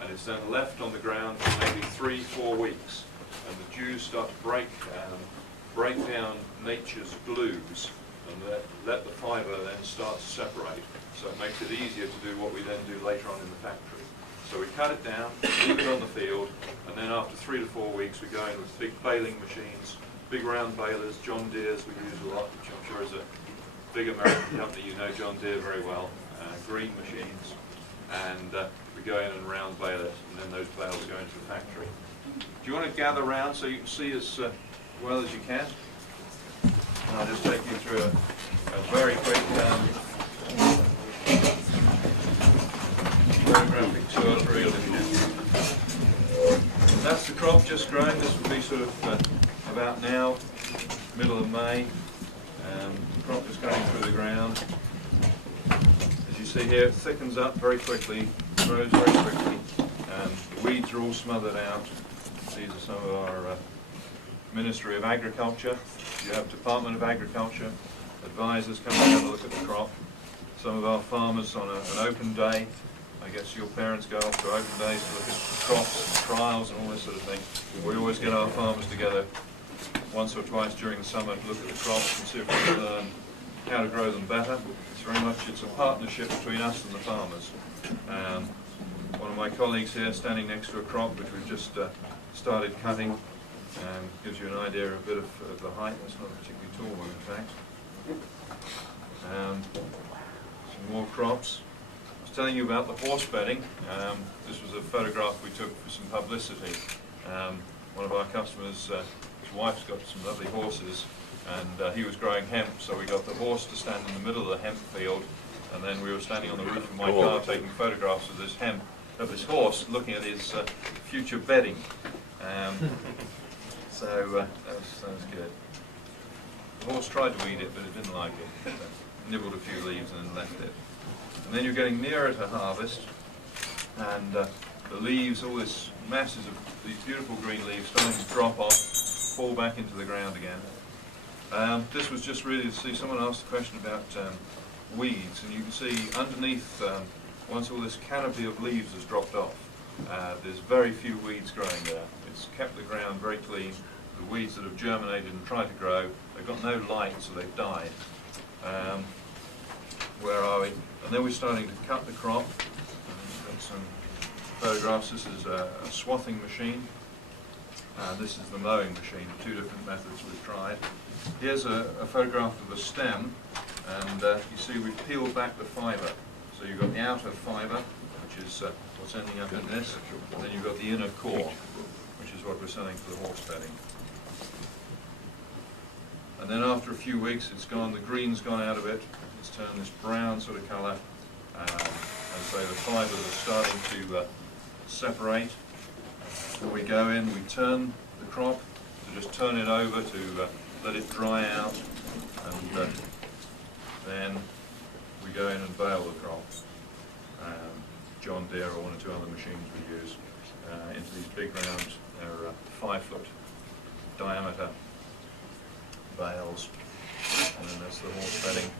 and it's then left on the ground for maybe 3-4 weeks. And the dews start to break down nature's glues, and let the fibre then start to separate. So it makes it easier to do what we then do later on in the factory. So we cut it down, leave it on the field, and then after 3 to 4 weeks we go in with big baling machines, big round balers, John Deere's we use a lot, which I'm sure is a big American company, you know John Deere very well, green machines, and we go in and round bale it, and then those bales go into the factory. Do you want to gather round so you can see as well as you can? And I'll just take you through a very quick photographic tour through it. That's the crop just growing. This will be sort of about now, middle of May. The crop is going through the ground. As you see here, it thickens up very quickly, grows very quickly. The weeds are all smothered out. These are some of our Ministry of Agriculture. You have Department of Agriculture, advisors coming to have a look at the crop. Some of our farmers on an open day. I guess your parents go off to open days to look at crops and trials and all this sort of thing. We always get our farmers together once or twice during the summer to look at the crops and see if we can learn how to grow them better. It's a partnership between us and the farmers. One of my colleagues here standing next to a crop which we've just started cutting. Gives you an idea a bit of the height. That's not a particularly tall one, in fact. Some more crops. I was telling you about the horse bedding. This was a photograph we took for some publicity. One of our customers, his wife's got some lovely horses, and he was growing hemp, so we got the horse to stand in the middle of the hemp field, and then we were standing on the roof of my car taking photographs of this hemp, of this horse, looking at his future bedding. So that was good. The horse tried to eat it, but it didn't like it. It nibbled a few leaves and then left it. And then you're getting nearer to harvest, and the leaves, all this masses of these beautiful green leaves starting to drop off, fall back into the ground again. This was just really to see, someone asked a question about weeds, and you can see underneath, once all this canopy of leaves has dropped off, there's very few weeds growing there. It's kept the ground very clean. The weeds that have germinated and tried to grow, they've got no light, so they've died. Where are we? And then we're starting to cut the crop. Got some photographs. This is a swathing machine. This is the mowing machine, 2 different methods we've tried. Here's a photograph of a stem, and you see we've peeled back the fibre. So you've got the outer fibre, which is what's ending up in this, and then you've got the inner core, which is what we're selling for the horse bedding. And then after a few weeks, it's gone, the green's gone out of it, it's turned this brown sort of colour, and so the fibres are starting to separate. When we go in, we turn the crop, to just turn it over to let it dry out, and then we go in and bale the crop. John Deere or 1 or 2 other machines we use into these big round, they're 5-foot diameter bales, and then that's the horse bedding.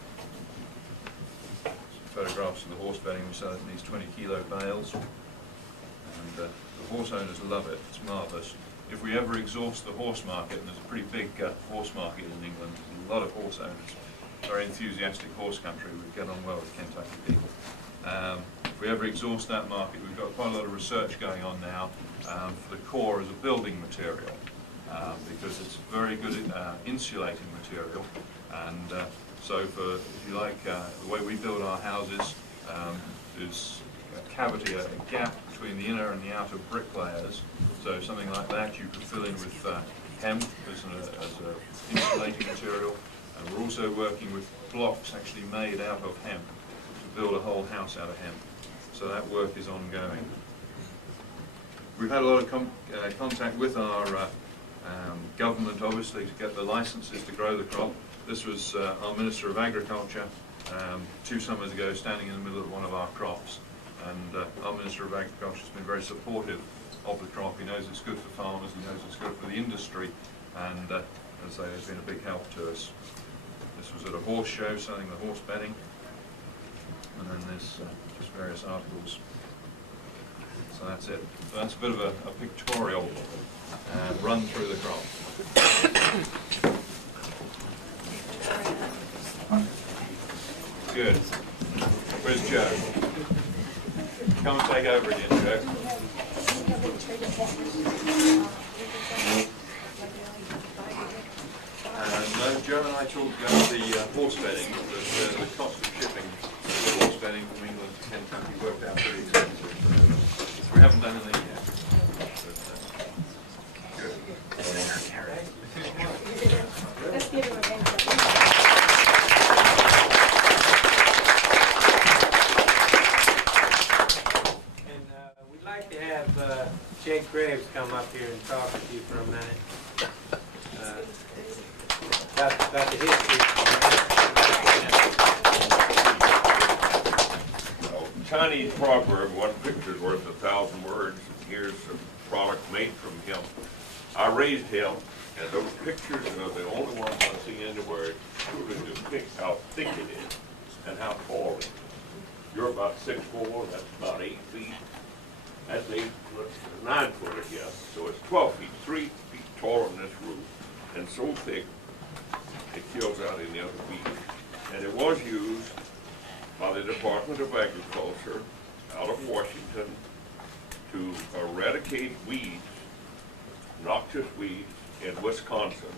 Some photographs of the horse bedding, we sell it in these 20-kilo bales, and the horse owners love it. It's marvellous. If we ever exhaust the horse market, and there's a pretty big horse market in England, there's a lot of horse owners, very enthusiastic horse country, we get on well with Kentucky people. If we ever exhaust that market, we've got quite a lot of research going on now for the core as a building material, because it's a very good insulating material, and so for, if you like, the way we build our houses, there's a cavity, a gap between the inner and the outer brick layers, so something like that you could fill in with hemp as an insulating material, and we're also working with blocks actually made out of hemp to build a whole house out of hemp. So that work is ongoing. We've had a lot of contact with our government, obviously, to get the licenses to grow the crop. This was our Minister of Agriculture 2 summers ago, standing in the middle of one of our crops. And our Minister of Agriculture has been very supportive of the crop. He knows it's good for farmers, he knows it's good for the industry, and as I say, it's been a big help to us. This was at a horse show selling the horse bedding, and then there's just various articles. So that's it. So that's a bit of a pictorial run through the crop. Good. Where's Joe? Come and take over again, Joe. No, Joe and I talked about the horse bedding, the cost of shipping the horse bedding from England to Kentucky worked out pretty expensive. We haven't done anything yet. Good. Let's give him a hand. We'd like to have Jake Graves come up here and talk with you for a minute about the history. Chinese proverb, one picture's worth 1,000 words. Here's a product made from hemp. I raised hemp, and those pictures are the only ones I see anywhere to depict how thick it is and how tall it is. You're about 6'4", that's about 8 feet. That's 9 foot, I guess. So it's 12 feet, 3 feet taller than this roof, and so thick it kills out any other weed. And it was used by the Department of Agriculture out of Washington to eradicate weeds, noxious weeds, in Wisconsin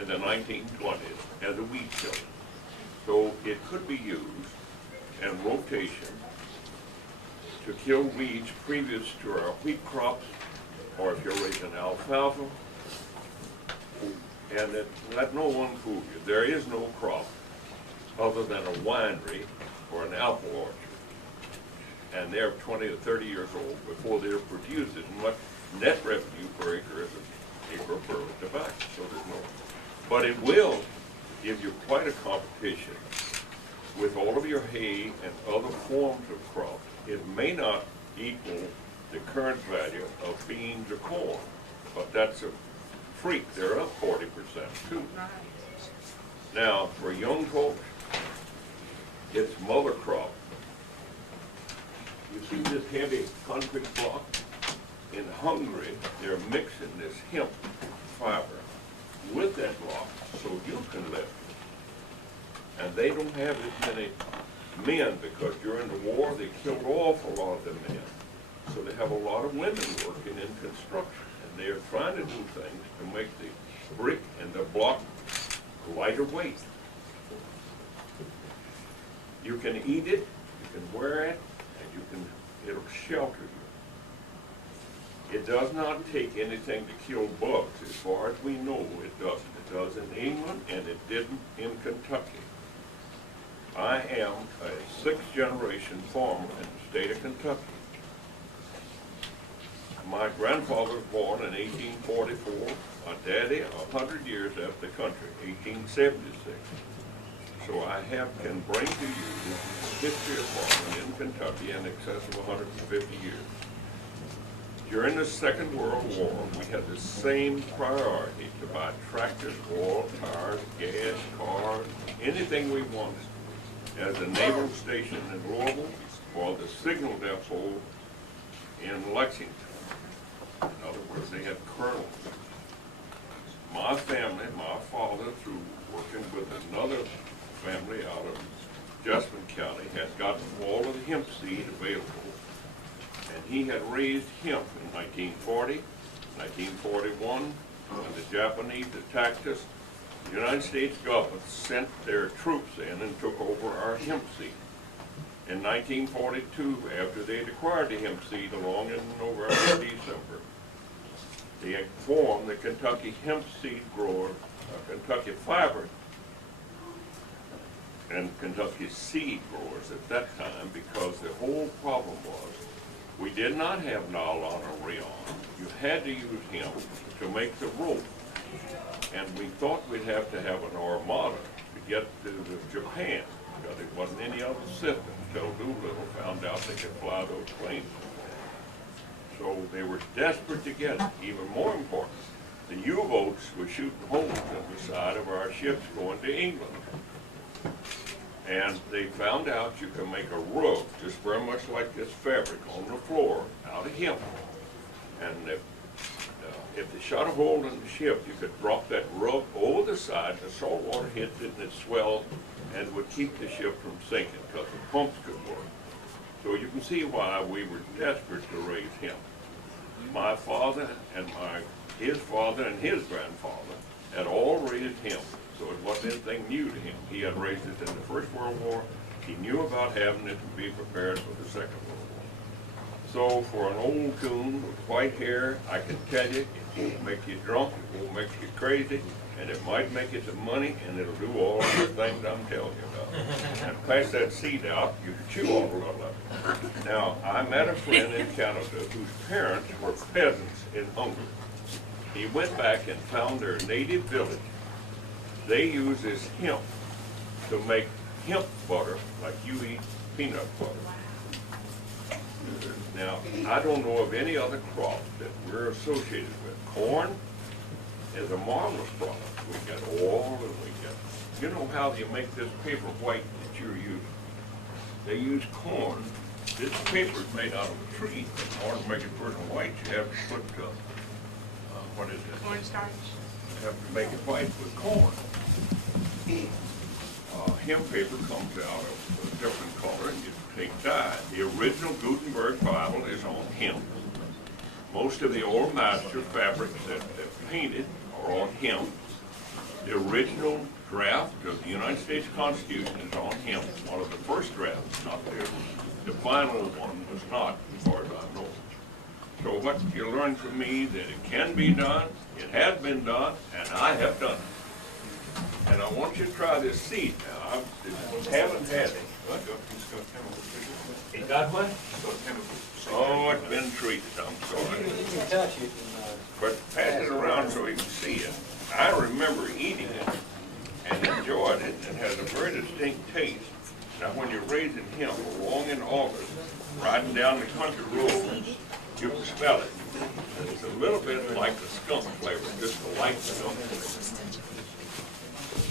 in the 1920s as a weed killer. So it could be used in rotation to kill weeds previous to our wheat crops, or if you're raising alfalfa. And let no one fool you. There is no crop other than a winery or an apple orchard. And they're 20 to 30 years old before they're produced as much net revenue per acre as an acre per tobacco. So there's no. But it will give you quite a competition with all of your hay and other forms of crops. It may not equal the current value of beans or corn, but that's a freak. They're up 40% too. Now, for young folks, it's mother crop. You see this heavy concrete block? In Hungary, they're mixing this hemp fiber with that block so you can lift it. And they don't have as many men because during the war they killed off a lot of the men. So they have a lot of women working in construction. And they're trying to do things to make the brick and the block lighter weight. You can eat it, you can wear it, and it'll shelter you. It does not take anything to kill bugs. As far as we know, it doesn't. It does in England, and it didn't in Kentucky. I am a 6th generation farmer in the state of Kentucky. My grandfather was born in 1844. My daddy, 100 years after the country, 1876. So I can bring to you the history of farming in Kentucky in excess of 150 years. During the Second World War, we had the same priority to buy tractors, oil, tires, gas, cars, anything we wanted, as the naval station in Louisville or the signal depot in Lexington. In other words, they had colonels. My family, my father, through working with another family out of Justman County, had gotten all of the hemp seed available. And he had raised hemp in 1940, 1941, when the Japanese attacked us. The United States government sent their troops in and took over our hemp seed. In 1942, after they acquired the hemp seed along in November and December, they formed the Kentucky Hemp Seed Grower, Kentucky Fiber, and Kentucky Seed Growers at that time, because the whole problem was we did not have nylon or rayon. You had to use hemp to make the rope And we thought we'd have to have an armada to get to Japan, because there wasn't any other system until Doolittle found out they could fly those planes. So they were desperate to get it. Even more important, the U-boats were shooting holes in the side of our ships going to England. And they found out you can make a rug, just very much like this fabric, on the floor out of hemp. And if they shot a hole in the ship, you could drop that rug over the side, the salt water hits it and it swelled, and it would keep the ship from sinking because the pumps could work. So you can see why we were desperate to raise hemp. My father and his father and his grandfather had all raised hemp, so it wasn't anything new to him. He had raised it in the First World War. He knew about having it to be prepared for the Second World War. So for an old coon with white hair, I can tell you, it won't make you drunk, it won't make you crazy, and it might make you some money, and it'll do all the things I'm telling you about. And pass that seed out, you can chew all a lot of it. Now, I met a friend in Canada whose parents were peasants in Hungary. He went back and found their native village. They use this hemp to make hemp butter, like you eat peanut butter. Now, I don't know of any other crop that we're associated with. Corn is a marvelous product. We get oil and we get, you know how they make this paper white that you're using? They use corn. This paper is made out of a tree. In order to make it pretty white, you have to put, what is it? Cornstarch. You have to make it white with corn. Hemp paper comes out of a different color and you take dye. The original Gutenberg Bible is on hemp. Most of the old master fabrics that painted are on hemp. The original draft of the United States Constitution is on hemp. One of the first drafts, not the final one was not, as far as I know. So what you learn from me, that it can be done, it has been done, and I have done it. And I want you to try this seed now. I haven't had it. You got one? Oh, it's been treated, I'm sorry. But pass it around so you can see it. I remember eating it and enjoyed it, and it has a very distinct taste. Now, when you're raising hemp along in August, riding down the country roads, you can smell it. And it's a little bit like the skunk flavor, just a light skunk flavor.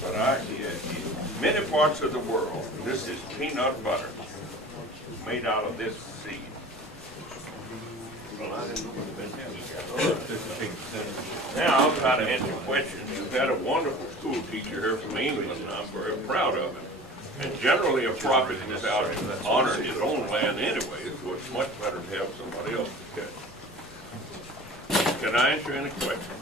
But in many parts of the world, this is peanut butter made out of this seed. Now I'll try to answer questions. You've had a wonderful school teacher here from England, and I'm very proud of him. And generally a prophet is out honoring his own land anyway, so it's much better to have somebody else to catch. Can I answer any questions?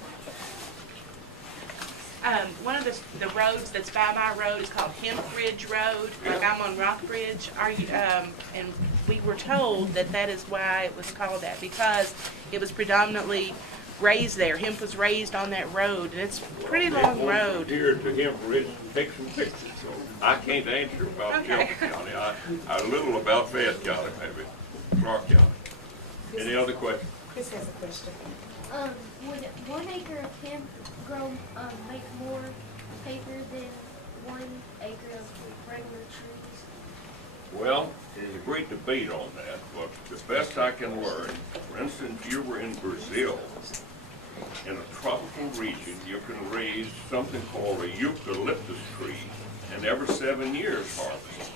One of the roads that's by my road is called Hempridge Road. Like I'm on Rockbridge. And we were told that that is why it was called that, because it was predominantly raised there. Hemp was raised on that road, and it's a pretty long road. Here to Hempridge and take some pictures, so I can't answer about Shelby County. I little about Fayette County, maybe Clarke County. Any other questions? Chris has a question. Would 1 acre of hemp grow make more paper than 1 acre of regular trees? Well, there's a great debate on that, but the best I can learn, for instance, you were in Brazil. In a tropical region, you can raise something called a eucalyptus tree, and every 7 years harvest.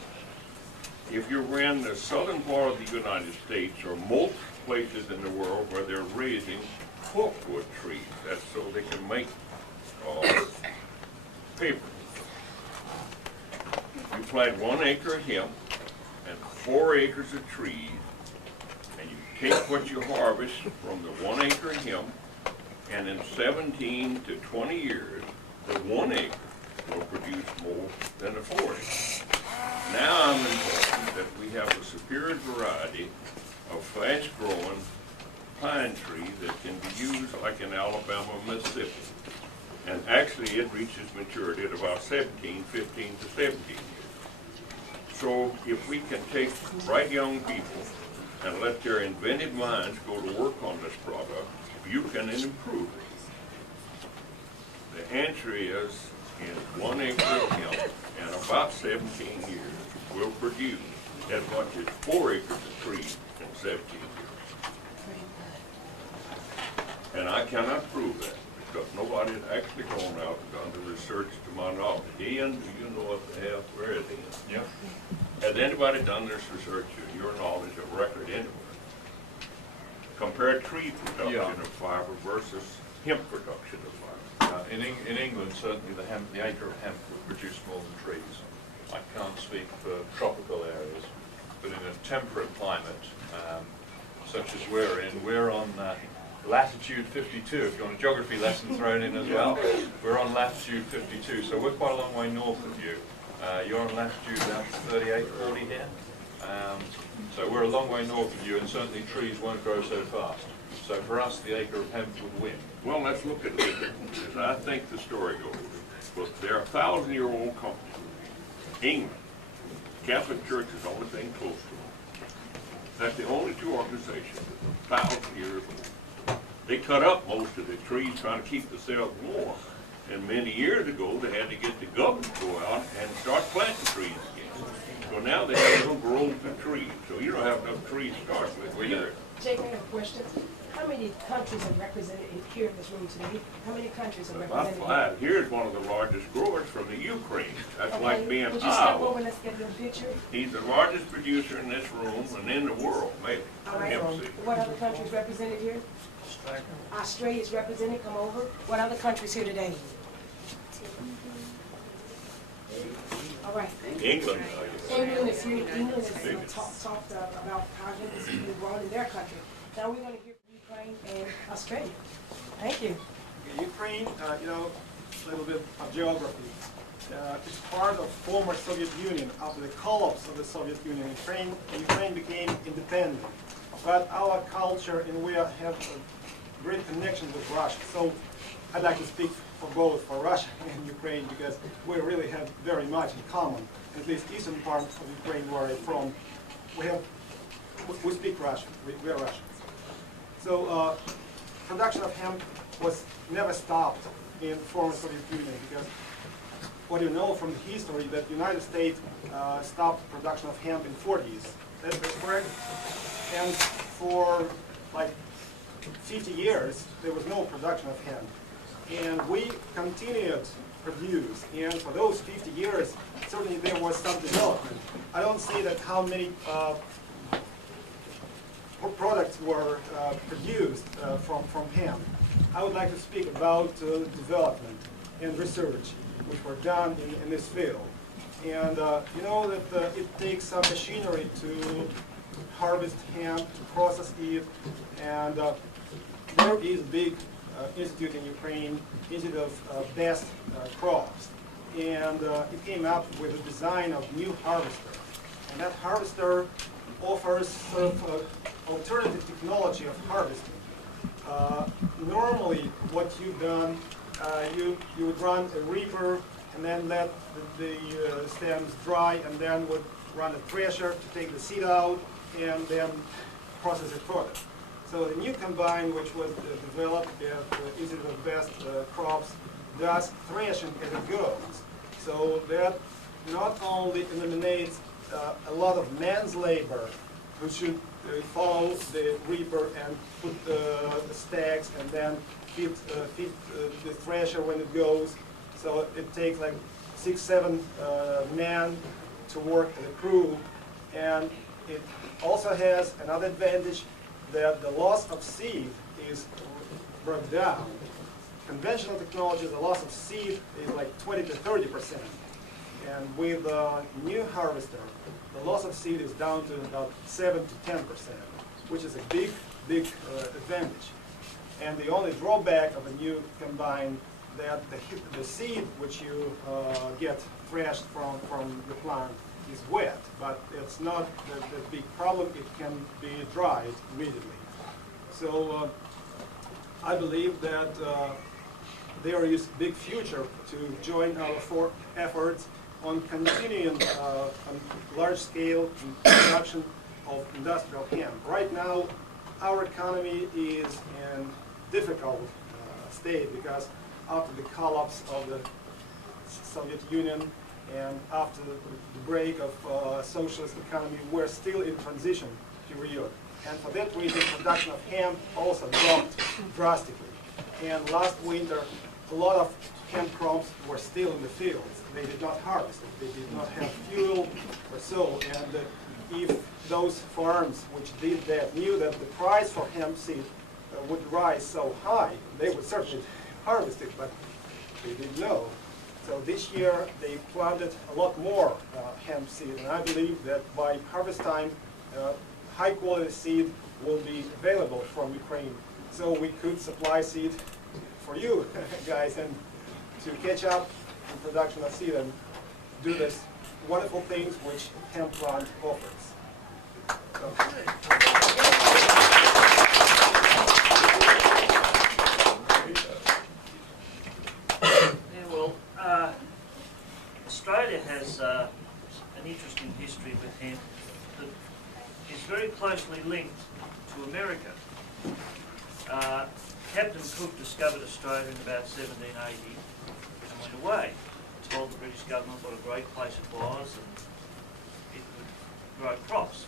If you were in the southern part of the United States, or most places in the world where they're raising pulpwood trees, that's so they can make paper. You plant 1 acre of hemp and 4 acres of trees, and you take what you harvest from the 1 acre of hemp, and in 17 to 20 years, the 1 acre will produce more than the 4 acres. Now I'm informed that we have a superior variety of fast-growing pine tree that can be used like in Alabama, Mississippi. And actually it reaches maturity at about 15 to 17 years. So if we can take bright young people and let their inventive minds go to work on this product, you can improve it. The answer is, in 1 acre of hemp, in about 17 years, will produce as much as 4 acres of trees in 17 years. And I cannot prove that because nobody has actually gone out and done the research to my knowledge. Ian, do you know if they have? Where is Ian? Yep. Has anybody done this research to your knowledge of record anywhere? Compare tree production of fiber versus hemp production of fiber. In England, certainly the acre of hemp would produce more than trees. I can't speak for tropical areas, but in a temperate climate, such as we're on latitude 52. If you want a geography lesson thrown in as well, we're on latitude 52, so we're quite a long way north of you. You're on latitude about 38, 40 here. So we're a long way north of you, and certainly trees won't grow so fast. So for us, the acre of hemp would win. Well, let's look at it. As I think the story goes, but they're a 1,000-year-old company. England, Catholic Church is the only thing close to them. That's the only two organizations that are 1,000 years old. They cut up most of the trees trying to keep themselves warm. And many years ago, they had to get the government to go out and start planting trees again. So now they have little groves of trees. So you don't have enough trees to start with either. Jake, I have a question. How many countries are represented here in this room today? How many countries are About represented? 5. Here's one of the largest growers from the Ukraine. That's Okay, like being would you step Iowa. over and let's get the picture? He's the largest producer in this room and in the world, maybe. All right. Hemp seed. What other countries represented here? Australia is represented. Come over. What other countries here today? All right. England. England is here. England is talked about how hemp is being grown in their country. Now we want to hear from Ukraine and Australia. Thank you. Ukraine, you know, a little bit of geography. It's part of former Soviet Union. After the collapse of the Soviet Union, Ukraine became independent. But our culture, and we have a great connection with Russia. So I'd like to speak for both, for Russia and Ukraine, because we really have very much in common. At least eastern part of Ukraine where I'm from, we speak Russian. We are Russians. So production of hemp was never stopped in former Soviet Union, because what you know from the history that the United States stopped production of hemp in 40s. That's correct. And for like 50 years, there was no production of hemp. And we continued to produce. And for those 50 years, certainly there was some development. I don't say that how many products were produced from hemp. I would like to speak about development and research, which were done in this field. And you know that it takes some machinery to harvest hemp, to process it, and there is a big institute in Ukraine, Institute of Best Crops, and it came up with a design of new harvester. And that harvester offers sort of alternative technology of harvesting. Normally, what you've done, you would run a reaper and then let the stems dry, and then would run a thresher to take the seed out and then process it further. So the new combine, which was developed at the Institute of Best Crops, does threshing as it goes. So that not only eliminates a lot of man's labor, who should follow the reaper and put the stacks and then feed the thresher when it goes. So it takes like 6-7 men to work as a crew, and it also has another advantage that the loss of seed is brought down. Conventional technology, the loss of seed is like 20 to 30%. And with a new harvester, the loss of seed is down to about 7 to 10%, which is a big advantage. And the only drawback of a new combine, that the seed which you get threshed from the plant is wet, but it's not the big problem. It can be dried immediately. So I believe that there is a big future to join our efforts on continuing on large-scale production of industrial hemp. Right now, our economy is in difficult state because after the collapse of the Soviet Union and after the break of socialist economy, we're still in transition period. And for that reason, production of hemp also dropped drastically. And last winter, a lot of hemp crops were still in the fields. They did not harvest it. They did not have fuel or so. And if those farms which did that knew that the price for hemp seed would rise so high, they would certainly harvest it, but they didn't know. So this year they planted a lot more hemp seed, and I believe that by harvest time, high quality seed will be available from Ukraine. So we could supply seed for you guys and to catch up in production of seed and do this wonderful things which hemp plant offers. Yeah, well, Australia has an interesting history with hemp that is very closely linked to America. Captain Cook discovered Australia in about 1780 and went away. Told the British government what a great place it was and it would grow crops.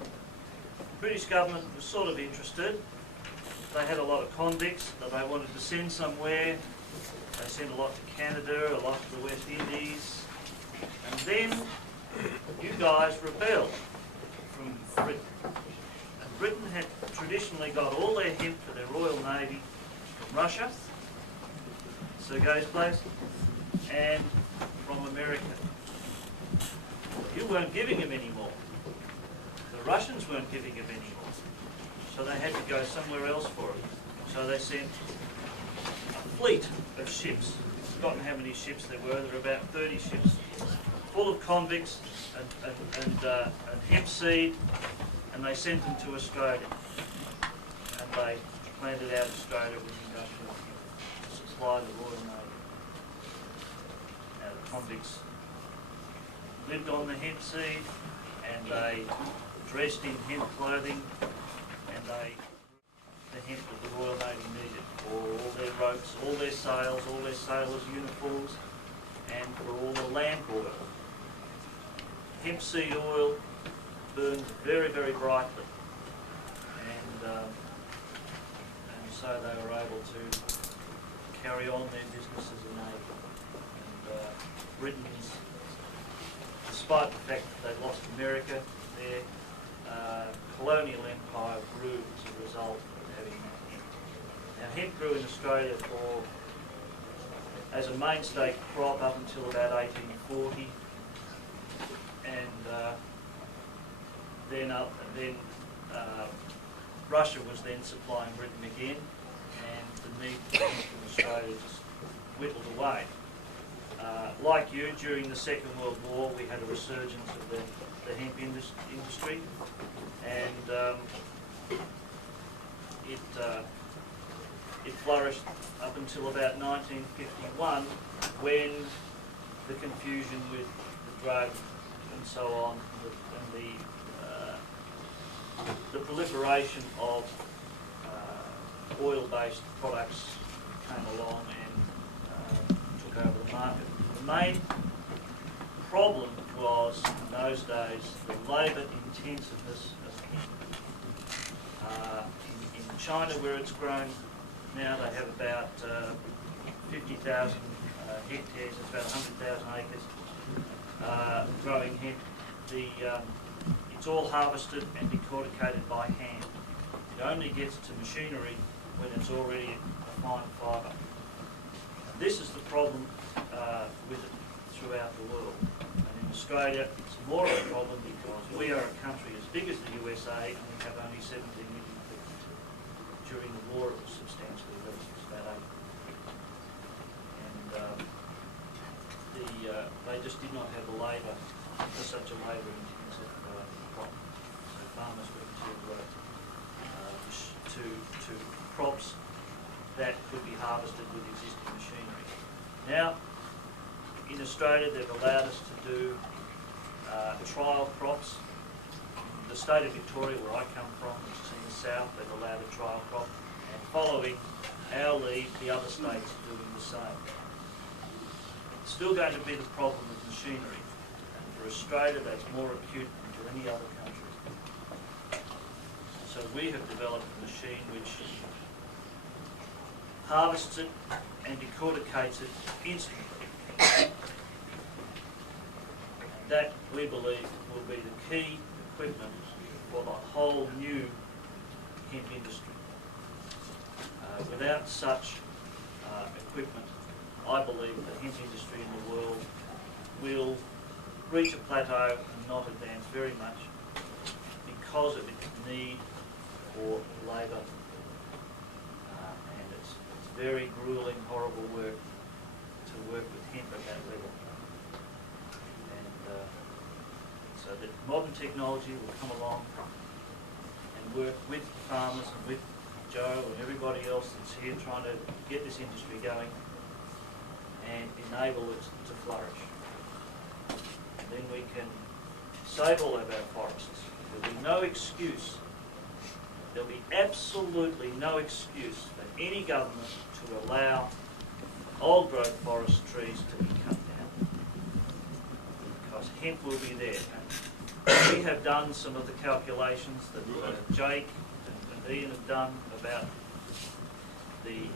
The British government was sort of interested. They had a lot of convicts that they wanted to send somewhere. They sent a lot to Canada, a lot to the West Indies. And then you guys rebelled from Britain. And Britain had traditionally got all their hemp for their Royal Navy from Russia, Sergei's place, and from America. You weren't giving him any more. The Russians weren't giving him any more. So they had to go somewhere else for it. So they sent a fleet of ships. I've forgotten how many ships there were. There were about 30 ships full of convicts and hemp seed, and they sent them to Australia. And they planted out Australia with industrial hemp to supply the Royal Navy. Now the convicts lived on the hemp seed, and they dressed in hemp clothing, and they the hemp that the Royal Navy needed for all their ropes, all their sails, all their sailors' uniforms, and for all the lamp oil. Hemp seed oil burns very, very brightly, and so they were able to carry on their business as a navy. And Britain's, despite the fact that they lost America, their colonial empire grew as a result of having hemp. Now hemp grew in Australia as a mainstay crop up until about 1840, and then Russia was then supplying Britain again, and the need for hemp in Australia just whittled away. Like you, during the Second World War, we had a resurgence of the hemp industry, and it flourished up until about 1951, when the confusion with the drug and so on, and the proliferation of oil-based products came along and took over the market. The main problem was, in those days, the labour intensiveness of hemp. In China, where it's grown now, they have about 50,000 hectares, it's about 100,000 acres, growing hemp. It's all harvested and decorticated by hand. It only gets to machinery when it's already a fine fibre. And this is the problem with it throughout the world. And in Australia, it's more of a problem because we are a country as big as the USA, and we have only 17 million people. During the war, it was substantially less. It was about 8. And they just did not have the labour for such a labour-intensive crop. So farmers went to crops that could be harvested with existing machinery. Now, in Australia, they've allowed us to do trial crops. In the state of Victoria, where I come from, which is in the south, they've allowed a trial crop. And following our lead, the other states are doing the same. It's still going to be the problem with machinery, and for Australia that's more acute than for any other country. So we have developed a machine which harvests it and decorticates it instantly. And that, we believe, will be the key equipment for the whole new hemp industry. Without such equipment, I believe the hemp industry in the world will reach a plateau and not advance very much because of its need for labour. And it's very grueling, horrible work to work with hemp at that level. And so that modern technology will come along and work with farmers and with Joe and everybody else that's here trying to get this industry going and enable it to flourish. And then we can save all of our forests. There'll be no excuse, there'll be absolutely no excuse for any government to allow old growth forest trees to be cut down, because hemp will be there. And we have done some of the calculations that Jake and Ian have done about the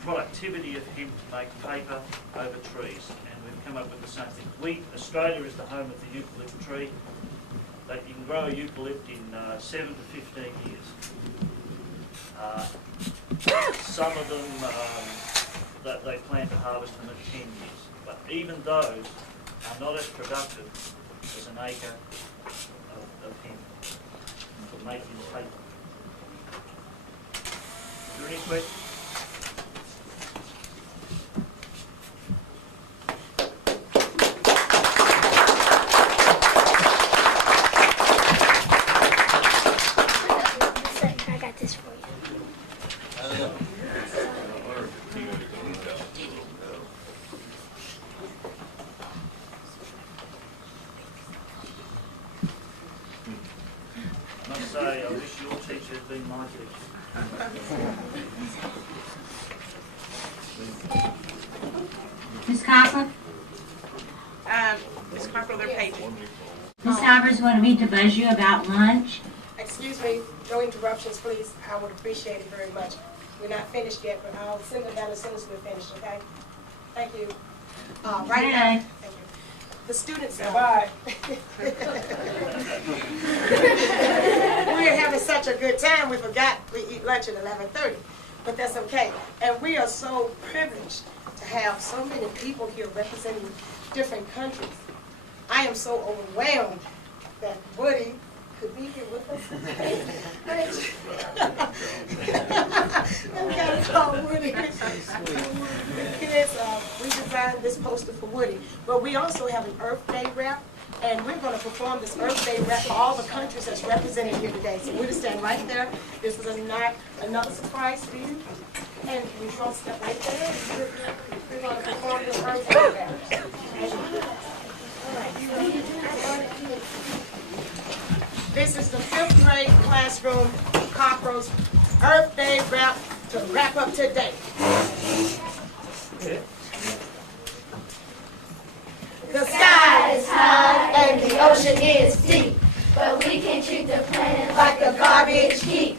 productivity of hemp to make paper over trees, and we've come up with the same thing. Australia is the home of the eucalypt tree. That you can grow a eucalypt in 7 to 15 years. Some of them that they plan to harvest them at 10 years, but even those are not as productive as an acre of hemp for making paper. Is there any questions? I got this for you. I must say, I wish your teacher had been my teacher. Miss Cockrel? Ms. Cockrel, they're paging. Miss Albers wanted me to buzz you about lunch. Excuse me, no interruptions, please. I would appreciate it very much. We're not finished yet, but I'll send it down as soon as we're finished, okay? Thank you. Right now, thank you. The students. Bye. We're having such a good time, we forgot we eat lunch at 11:30, but that's okay. And we are so privileged to have so many people here representing different countries. I am so overwhelmed that Woody could be here with us. We gotta call Woody. The kids, we designed this poster for Woody, but we also have an Earthday Rap, and we're going to perform this Earthday Rap for all the countries that's represented here today. So Woody, stand right there. This is another surprise for you. And we all step right there. We're going to perform this Earthday Rap. This is the 5th grade classroom Cockrel's Earthday Rap to wrap up today. The sky is high and the ocean is deep, But we can treat the planet like the garbage heap.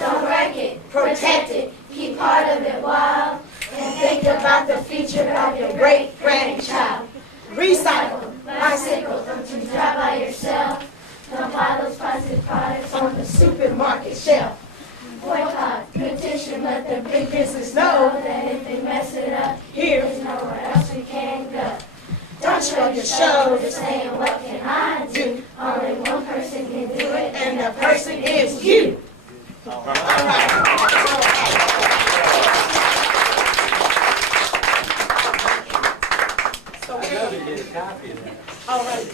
Don't wreck it, Protect it, keep part of it wild, and think about the future of your great-grandchild. Recycle, bicycle, don't you drive by yourself. Don't buy those plastic products on the supermarket shelf. Boycott, petition, let the Big business know that if they mess it up, here there's nowhere else we can go. Don't shrug your shoulders, saying, what can I do? Only one person can do it, and the person is you. All right. So we're going to get a copy of that. All right.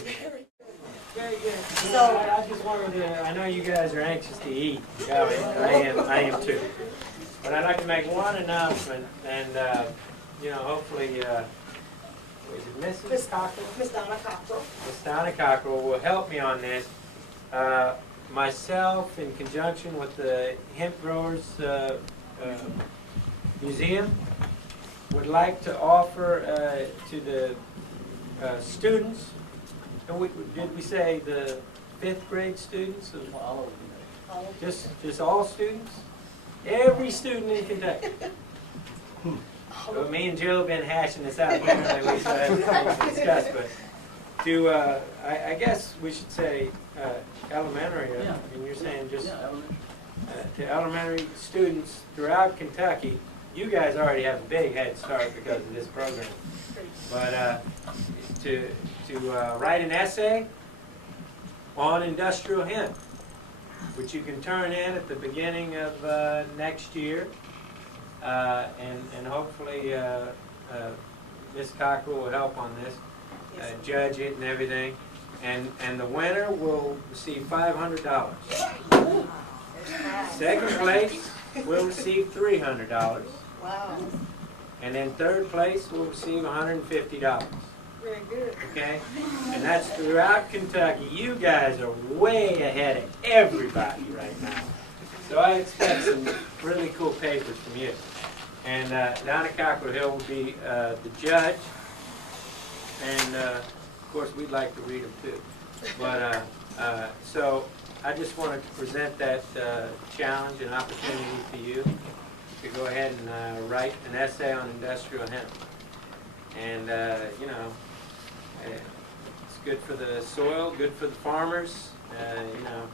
Very good. So I just wanted to, I know you guys are anxious to eat. I am too. But I'd like to make one announcement, and hopefully, is it Mrs. Cockrel? Miss Donna Cockrel. Miss Donna Cockrel will help me on this. Myself, in conjunction with the hemp growers museum would like to offer to the students, and did we say the 5th grade students? Just all students? Every student in Kentucky. Well, me and Joe have been hashing this out. Apparently we still haven't discussed, but to, I guess we should say elementary. I mean, you're saying just to elementary students throughout Kentucky. You guys already have a big head start because of this program. But to write an essay on industrial hemp, which you can turn in at the beginning of next year, and hopefully Ms. Cockrel will help on this, judge it and everything, and the winner will receive $500. Second place will receive $300. Wow. And then third place will receive $150. Very good. Okay? And that's throughout Kentucky. You guys are way ahead of everybody right now. So I expect some really cool papers from you. And Donna Cockrel will be the judge. And of course, we'd like to read them too. But so I just wanted to present that challenge and opportunity to you to go ahead and write an essay on industrial hemp. And you know, it's good for the soil, good for the farmers. You know,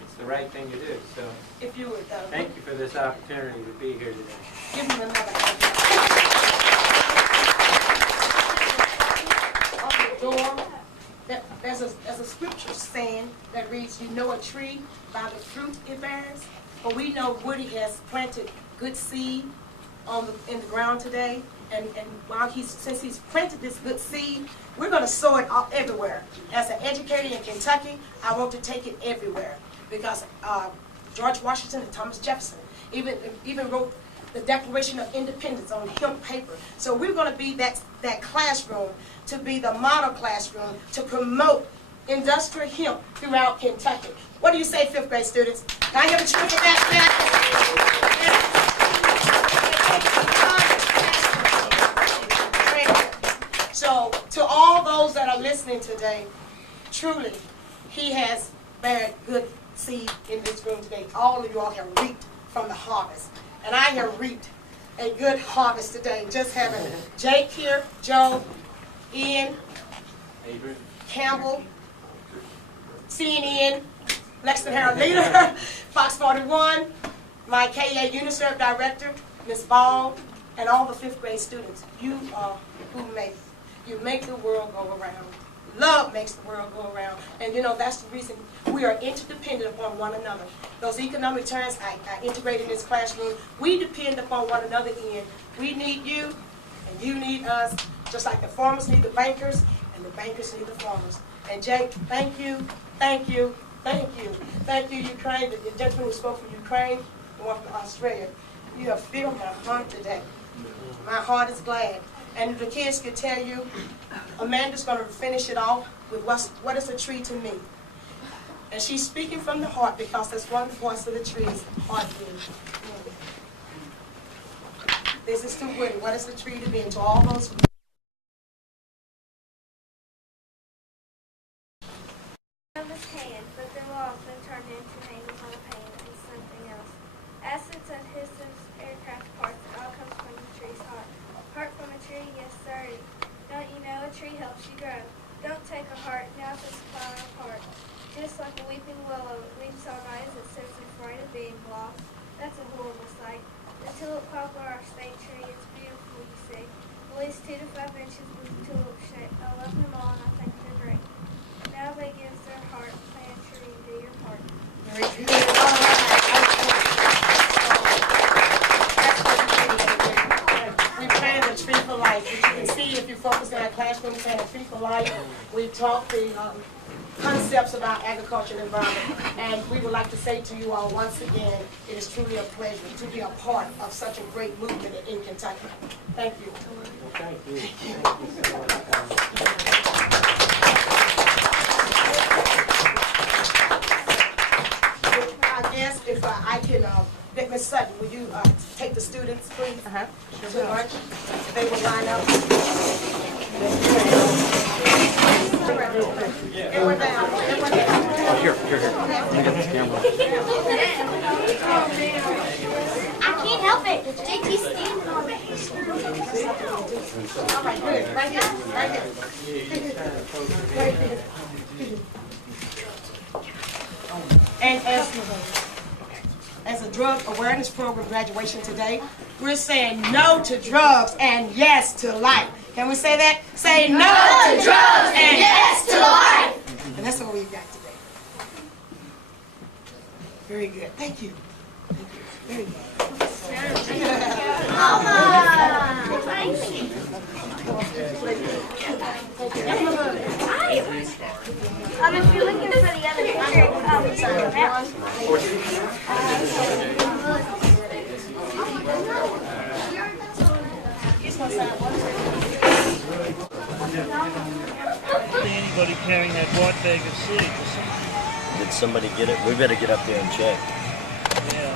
it's the right thing to do. So if you would, thank you for this opportunity to be here today. give them another on the door. There's a scripture saying that reads, "You know a tree by the fruit it bears." But we know Woody has planted good seed in the ground today, and while since he's planted this good seed, we're going to sow it all everywhere. As an educator in Kentucky, I want to take it everywhere because George Washington and Thomas Jefferson even wrote the Declaration of Independence on hemp paper. So we're going to be that classroom, to be the model classroom to promote industrial hemp throughout Kentucky. What do you say, 5th grade students? Can I hear the truth of that? So to all those that are listening today, truly, he has bared good seed in this room today. All of you all have reaped from the harvest. And I have reaped a good harvest today. Just having Jake here, Joe, Ian, Adrian, Campbell, CNN, Lexington Herald leader, Fox 41, my KA UNICEF director, Ms. Ball, and all the 5th grade students. You are who you make the world go around. Love makes the world go around. And you know, that's the reason we are interdependent upon one another. Those economic terms I integrated in this classroom, we depend upon one another in. We need you, and you need us, just like the farmers need the bankers, and the bankers need the farmers. And Jake, thank you, thank you, thank you. Thank you, Ukraine, the gentleman who spoke from Ukraine, the one from Australia. You have filled my heart today. My heart is glad. And the kids can tell you, Amanda's going to finish it off with what is a tree to me. And she's speaking from the heart because that's one of the parts of the tree's heartbeat. This is to Woody. What is the tree to me? And to all those. Canvas can, but they're lost and turned into hanging on a pan and something else. Acids, adhesives, aircraft parts, it all comes from the tree's heart. Heart from a tree, yes sir. Don't you know a tree helps you grow? Don't take a heart now to supply a part. Just like a weeping willow, it weeps all night as it sits in fright of being lost. That's a horrible sight. The tulip poplar, our state tree, it's beautiful, you see. At least 2 to 5 inches with tulip shape. I love them all and I think they're great. Now they give their heart, plant a tree and do your part. Very good. We planted a tree for life. As you can see, if you focus in our classroom, we planted a tree for life. We taught the concepts about agriculture and environment. And we would like to say to you all once again, it is truly a pleasure to be a part of such a great movement in Kentucky. Thank you. Well, thank you. I guess if I can, Miss Sutton, would you take the students, please? To lunch? They will line up. Everyone down. Everyone down. Here. I got this camera. I can't help it. JT's standing on it. All right, good. Right here. Right here. And as a drug awareness program graduation today, we're saying no to drugs and yes to life. Can we say that? Say no to drugs and yes to life. And that's what we've got today. Very good. Thank you. Very good. If you're looking for the other picture, Anybody carrying that white bag of seeds or something? Did somebody get it? We better get up there and check. Yeah.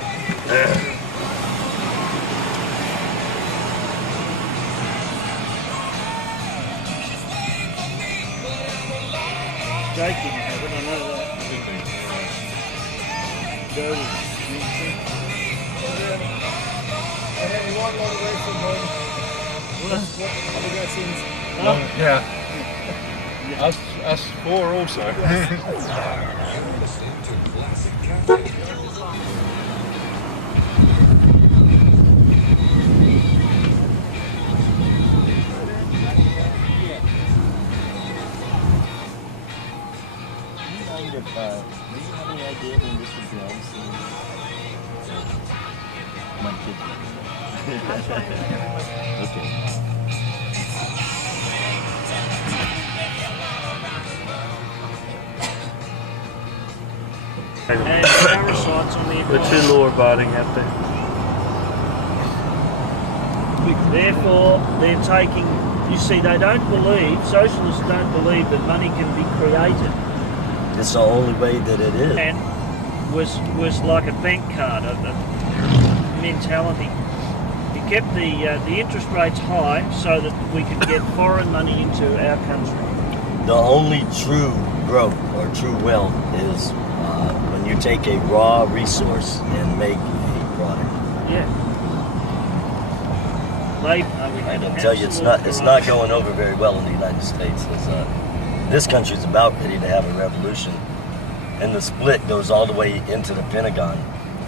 Jake didn't have it, I know that. Joe was I had one long way from home. What? Other guy seems. Yeah. Us four also. Do you have any idea when this was done? My kid. Okay. And parasites on the two law-abiding out there. Therefore, they're taking, you see, they don't believe, socialists don't believe that money can be created. It's the only way that it is. And was like a bank card, a mentality. He kept the interest rates high so that we could get foreign money into our country. The only true growth or true wealth is when you take a raw resource and make a product. Yeah. I can tell you, it's not going over very well in the United States. This country's about ready to have a revolution, and the split goes all the way into the Pentagon.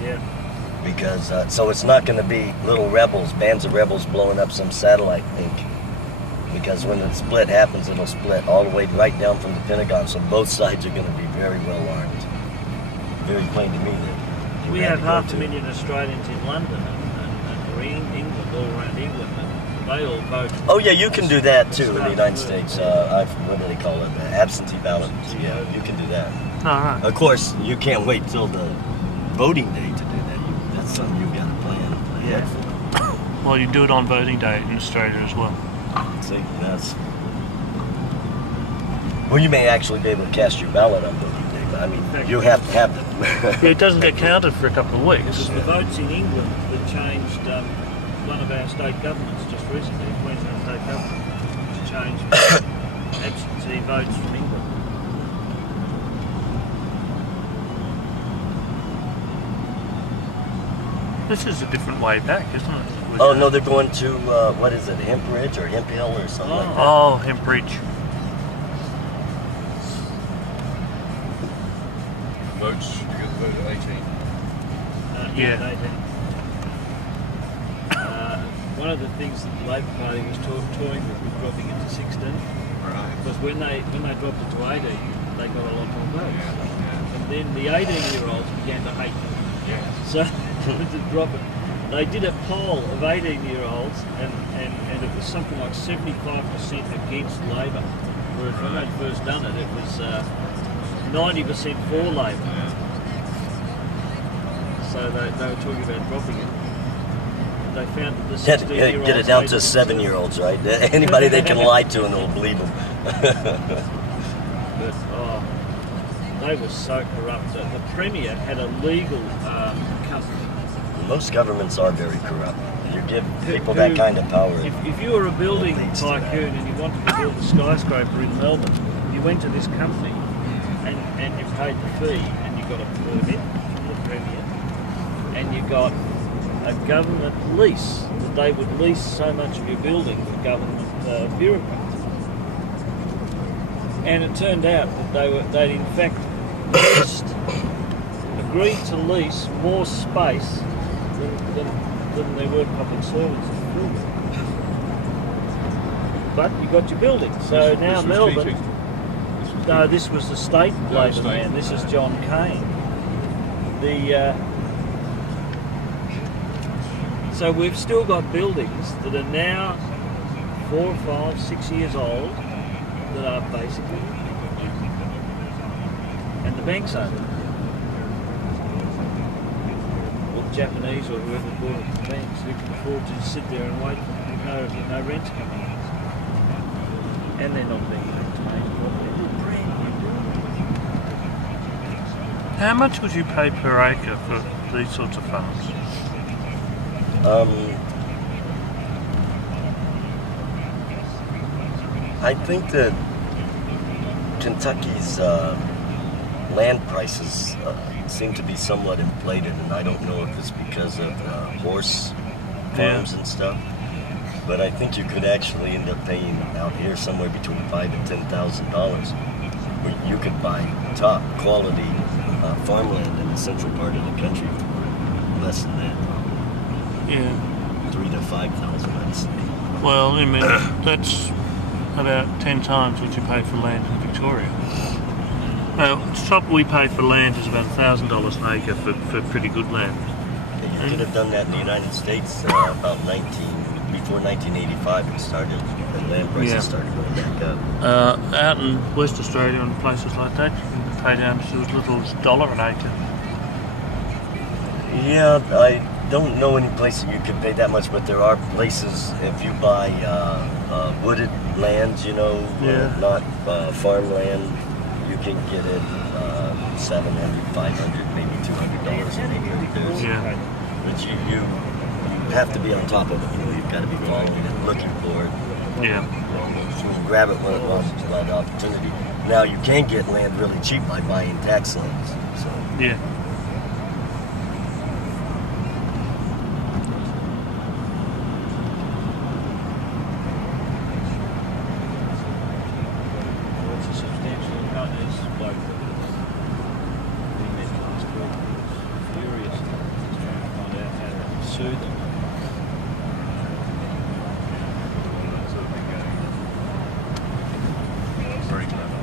Yeah. Because so it's not going to be little rebels, bands of rebels blowing up some satellite thing. Because when the split happens, it'll split all the way right down from the Pentagon. So both sides are going to be very well armed. Very plain to me that we have 500,000 Australians in London and England, all around England, and they all vote. Oh yeah, you can do that too in the United States. What do they call it? Absentee ballot. Yeah, you can do that. Alright. Of course, you can't wait till the voting day to do that. That's something you've got to plan ahead for. Well, you do it on voting day in Australia as well. See, that's... Well, you may actually be able to cast your ballot on voting day, but I mean, you have to have them. Yeah, it doesn't get counted for a couple of weeks. It was the votes in England that changed one of our state governments just recently, Queensland state government, to change absentee votes from England. This is a different way back, isn't it? Oh no, they're going to what is it, Hempridge or Hemp Hill or something like that. Oh, Hempridge. Votes, you get the vote at 18. Yeah. 18. One of the things that the Labor Party was toying with was dropping it to 16. Right. Because when they dropped it to 18, they got a lot more votes. And then the 18-year-olds began to hate them. Yeah. So to drop it. They did a poll of 18-year-olds and it was something like 75% against Labor. Whereas when they'd first done it, it was 90% for Labor. So they were talking about dropping it. They found that the 16-year-olds... Get it down to 7-year-olds, right? Anybody they can lie to and they'll believe them. But, they were so corrupt. The Premier had a legal Most governments are very corrupt. You give people that kind of power. If you were a building tycoon and you wanted to build a skyscraper in Melbourne, you went to this company and you paid the fee and you got a permit from the Premier and you got a government lease, that they would lease so much of your building to government bureaucrats. And it turned out that they'd in fact agreed to lease more space than there were public servants to fill it. But you got your building. So now Melbourne. No, this was the state Labor man. This is John Cain. So we've still got buildings that are now 4, 5, 6 years old that are basically, and the banks own them. Or the Japanese or whoever bought it, the banks who can afford to sit there and wait with no rent coming in. And they're not being maintained properly. How much would you pay per acre for these sorts of farms? I think that Kentucky's land prices seem to be somewhat inflated, and I don't know if it's because of horse farms and stuff. But I think you could actually end up paying out here somewhere between $5,000 and $10,000. You could buy top quality farmland in the central part of the country for less than that. Yeah. 3,000 to 5,000, I'd say. Well, I mean, that's about 10 times what you pay for land in Victoria. The top we pay for land is about $1,000 an acre for pretty good land. You could have done that in the United States about before 1985 it started, and land prices started going back up. Out in West Australia and places like that, you can pay down to as little as $1 an acre. Yeah, I don't know any place that you can pay that much, but there are places, if you buy wooded land, not farmland, you can get it $700, $500, maybe $200 an acre. But you have to be on top of it. You've got to be following it, looking for it. Yeah. You grab it when it wants that opportunity. Now you can get land really cheap by buying tax lands. So. Yeah. It's a substantial amount. It's like the mentioned this book was furious, just trying to find out how to sue them. Very clever.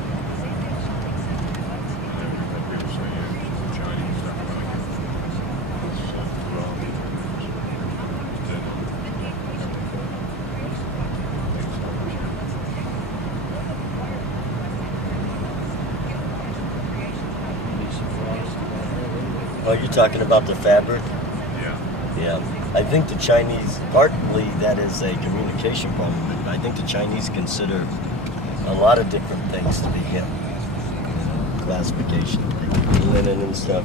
Oh, you're talking about the fabric? Yeah. Yeah. I think the Chinese, partly that is a communication problem, but I think the Chinese consider a lot of different things to be hemp. Classification, linen and stuff.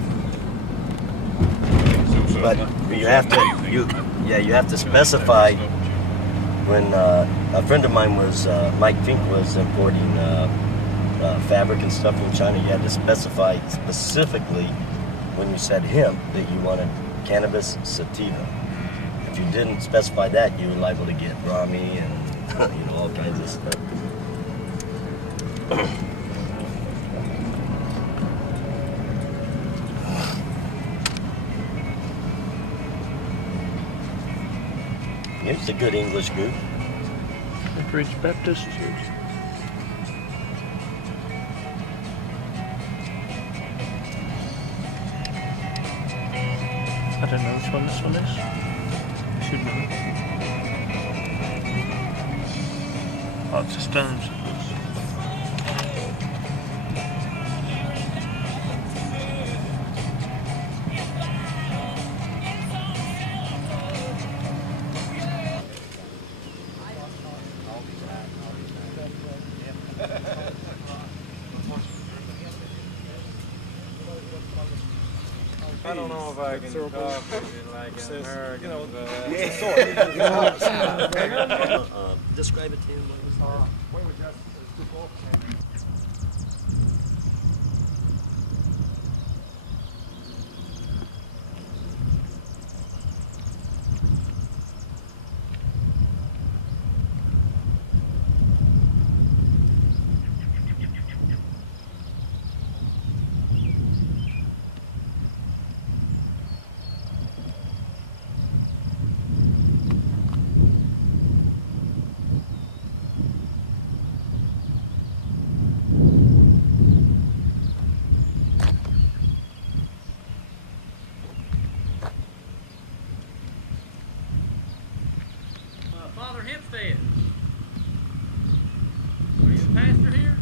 But you have to specify. When a friend of mine was, Mike Fink was importing fabric and stuff from China, you had to specify specifically when you said hemp that you wanted cannabis sativa. If you didn't specify that, you were liable to get Rami and all kinds of stuff. It's a good English group. Hempridge Baptist Church. I don't know which one this one is. Should know. Oh, it's a Stones. I don't know can talk like an American, Describe it to him. What was that? We were just took off. Father Hempstead. Are you the pastor here?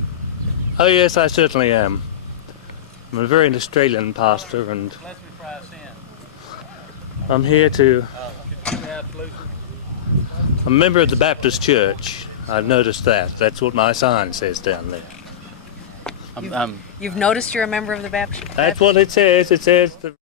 Oh yes, I certainly am. I'm a very Australian pastor, and Let me try us in. I'm here to. Could you have Lucy? I'm a member of the Baptist Church. I've noticed that. That's what my sign says down there. You've noticed you're a member of the Baptist? That's what it says. It says the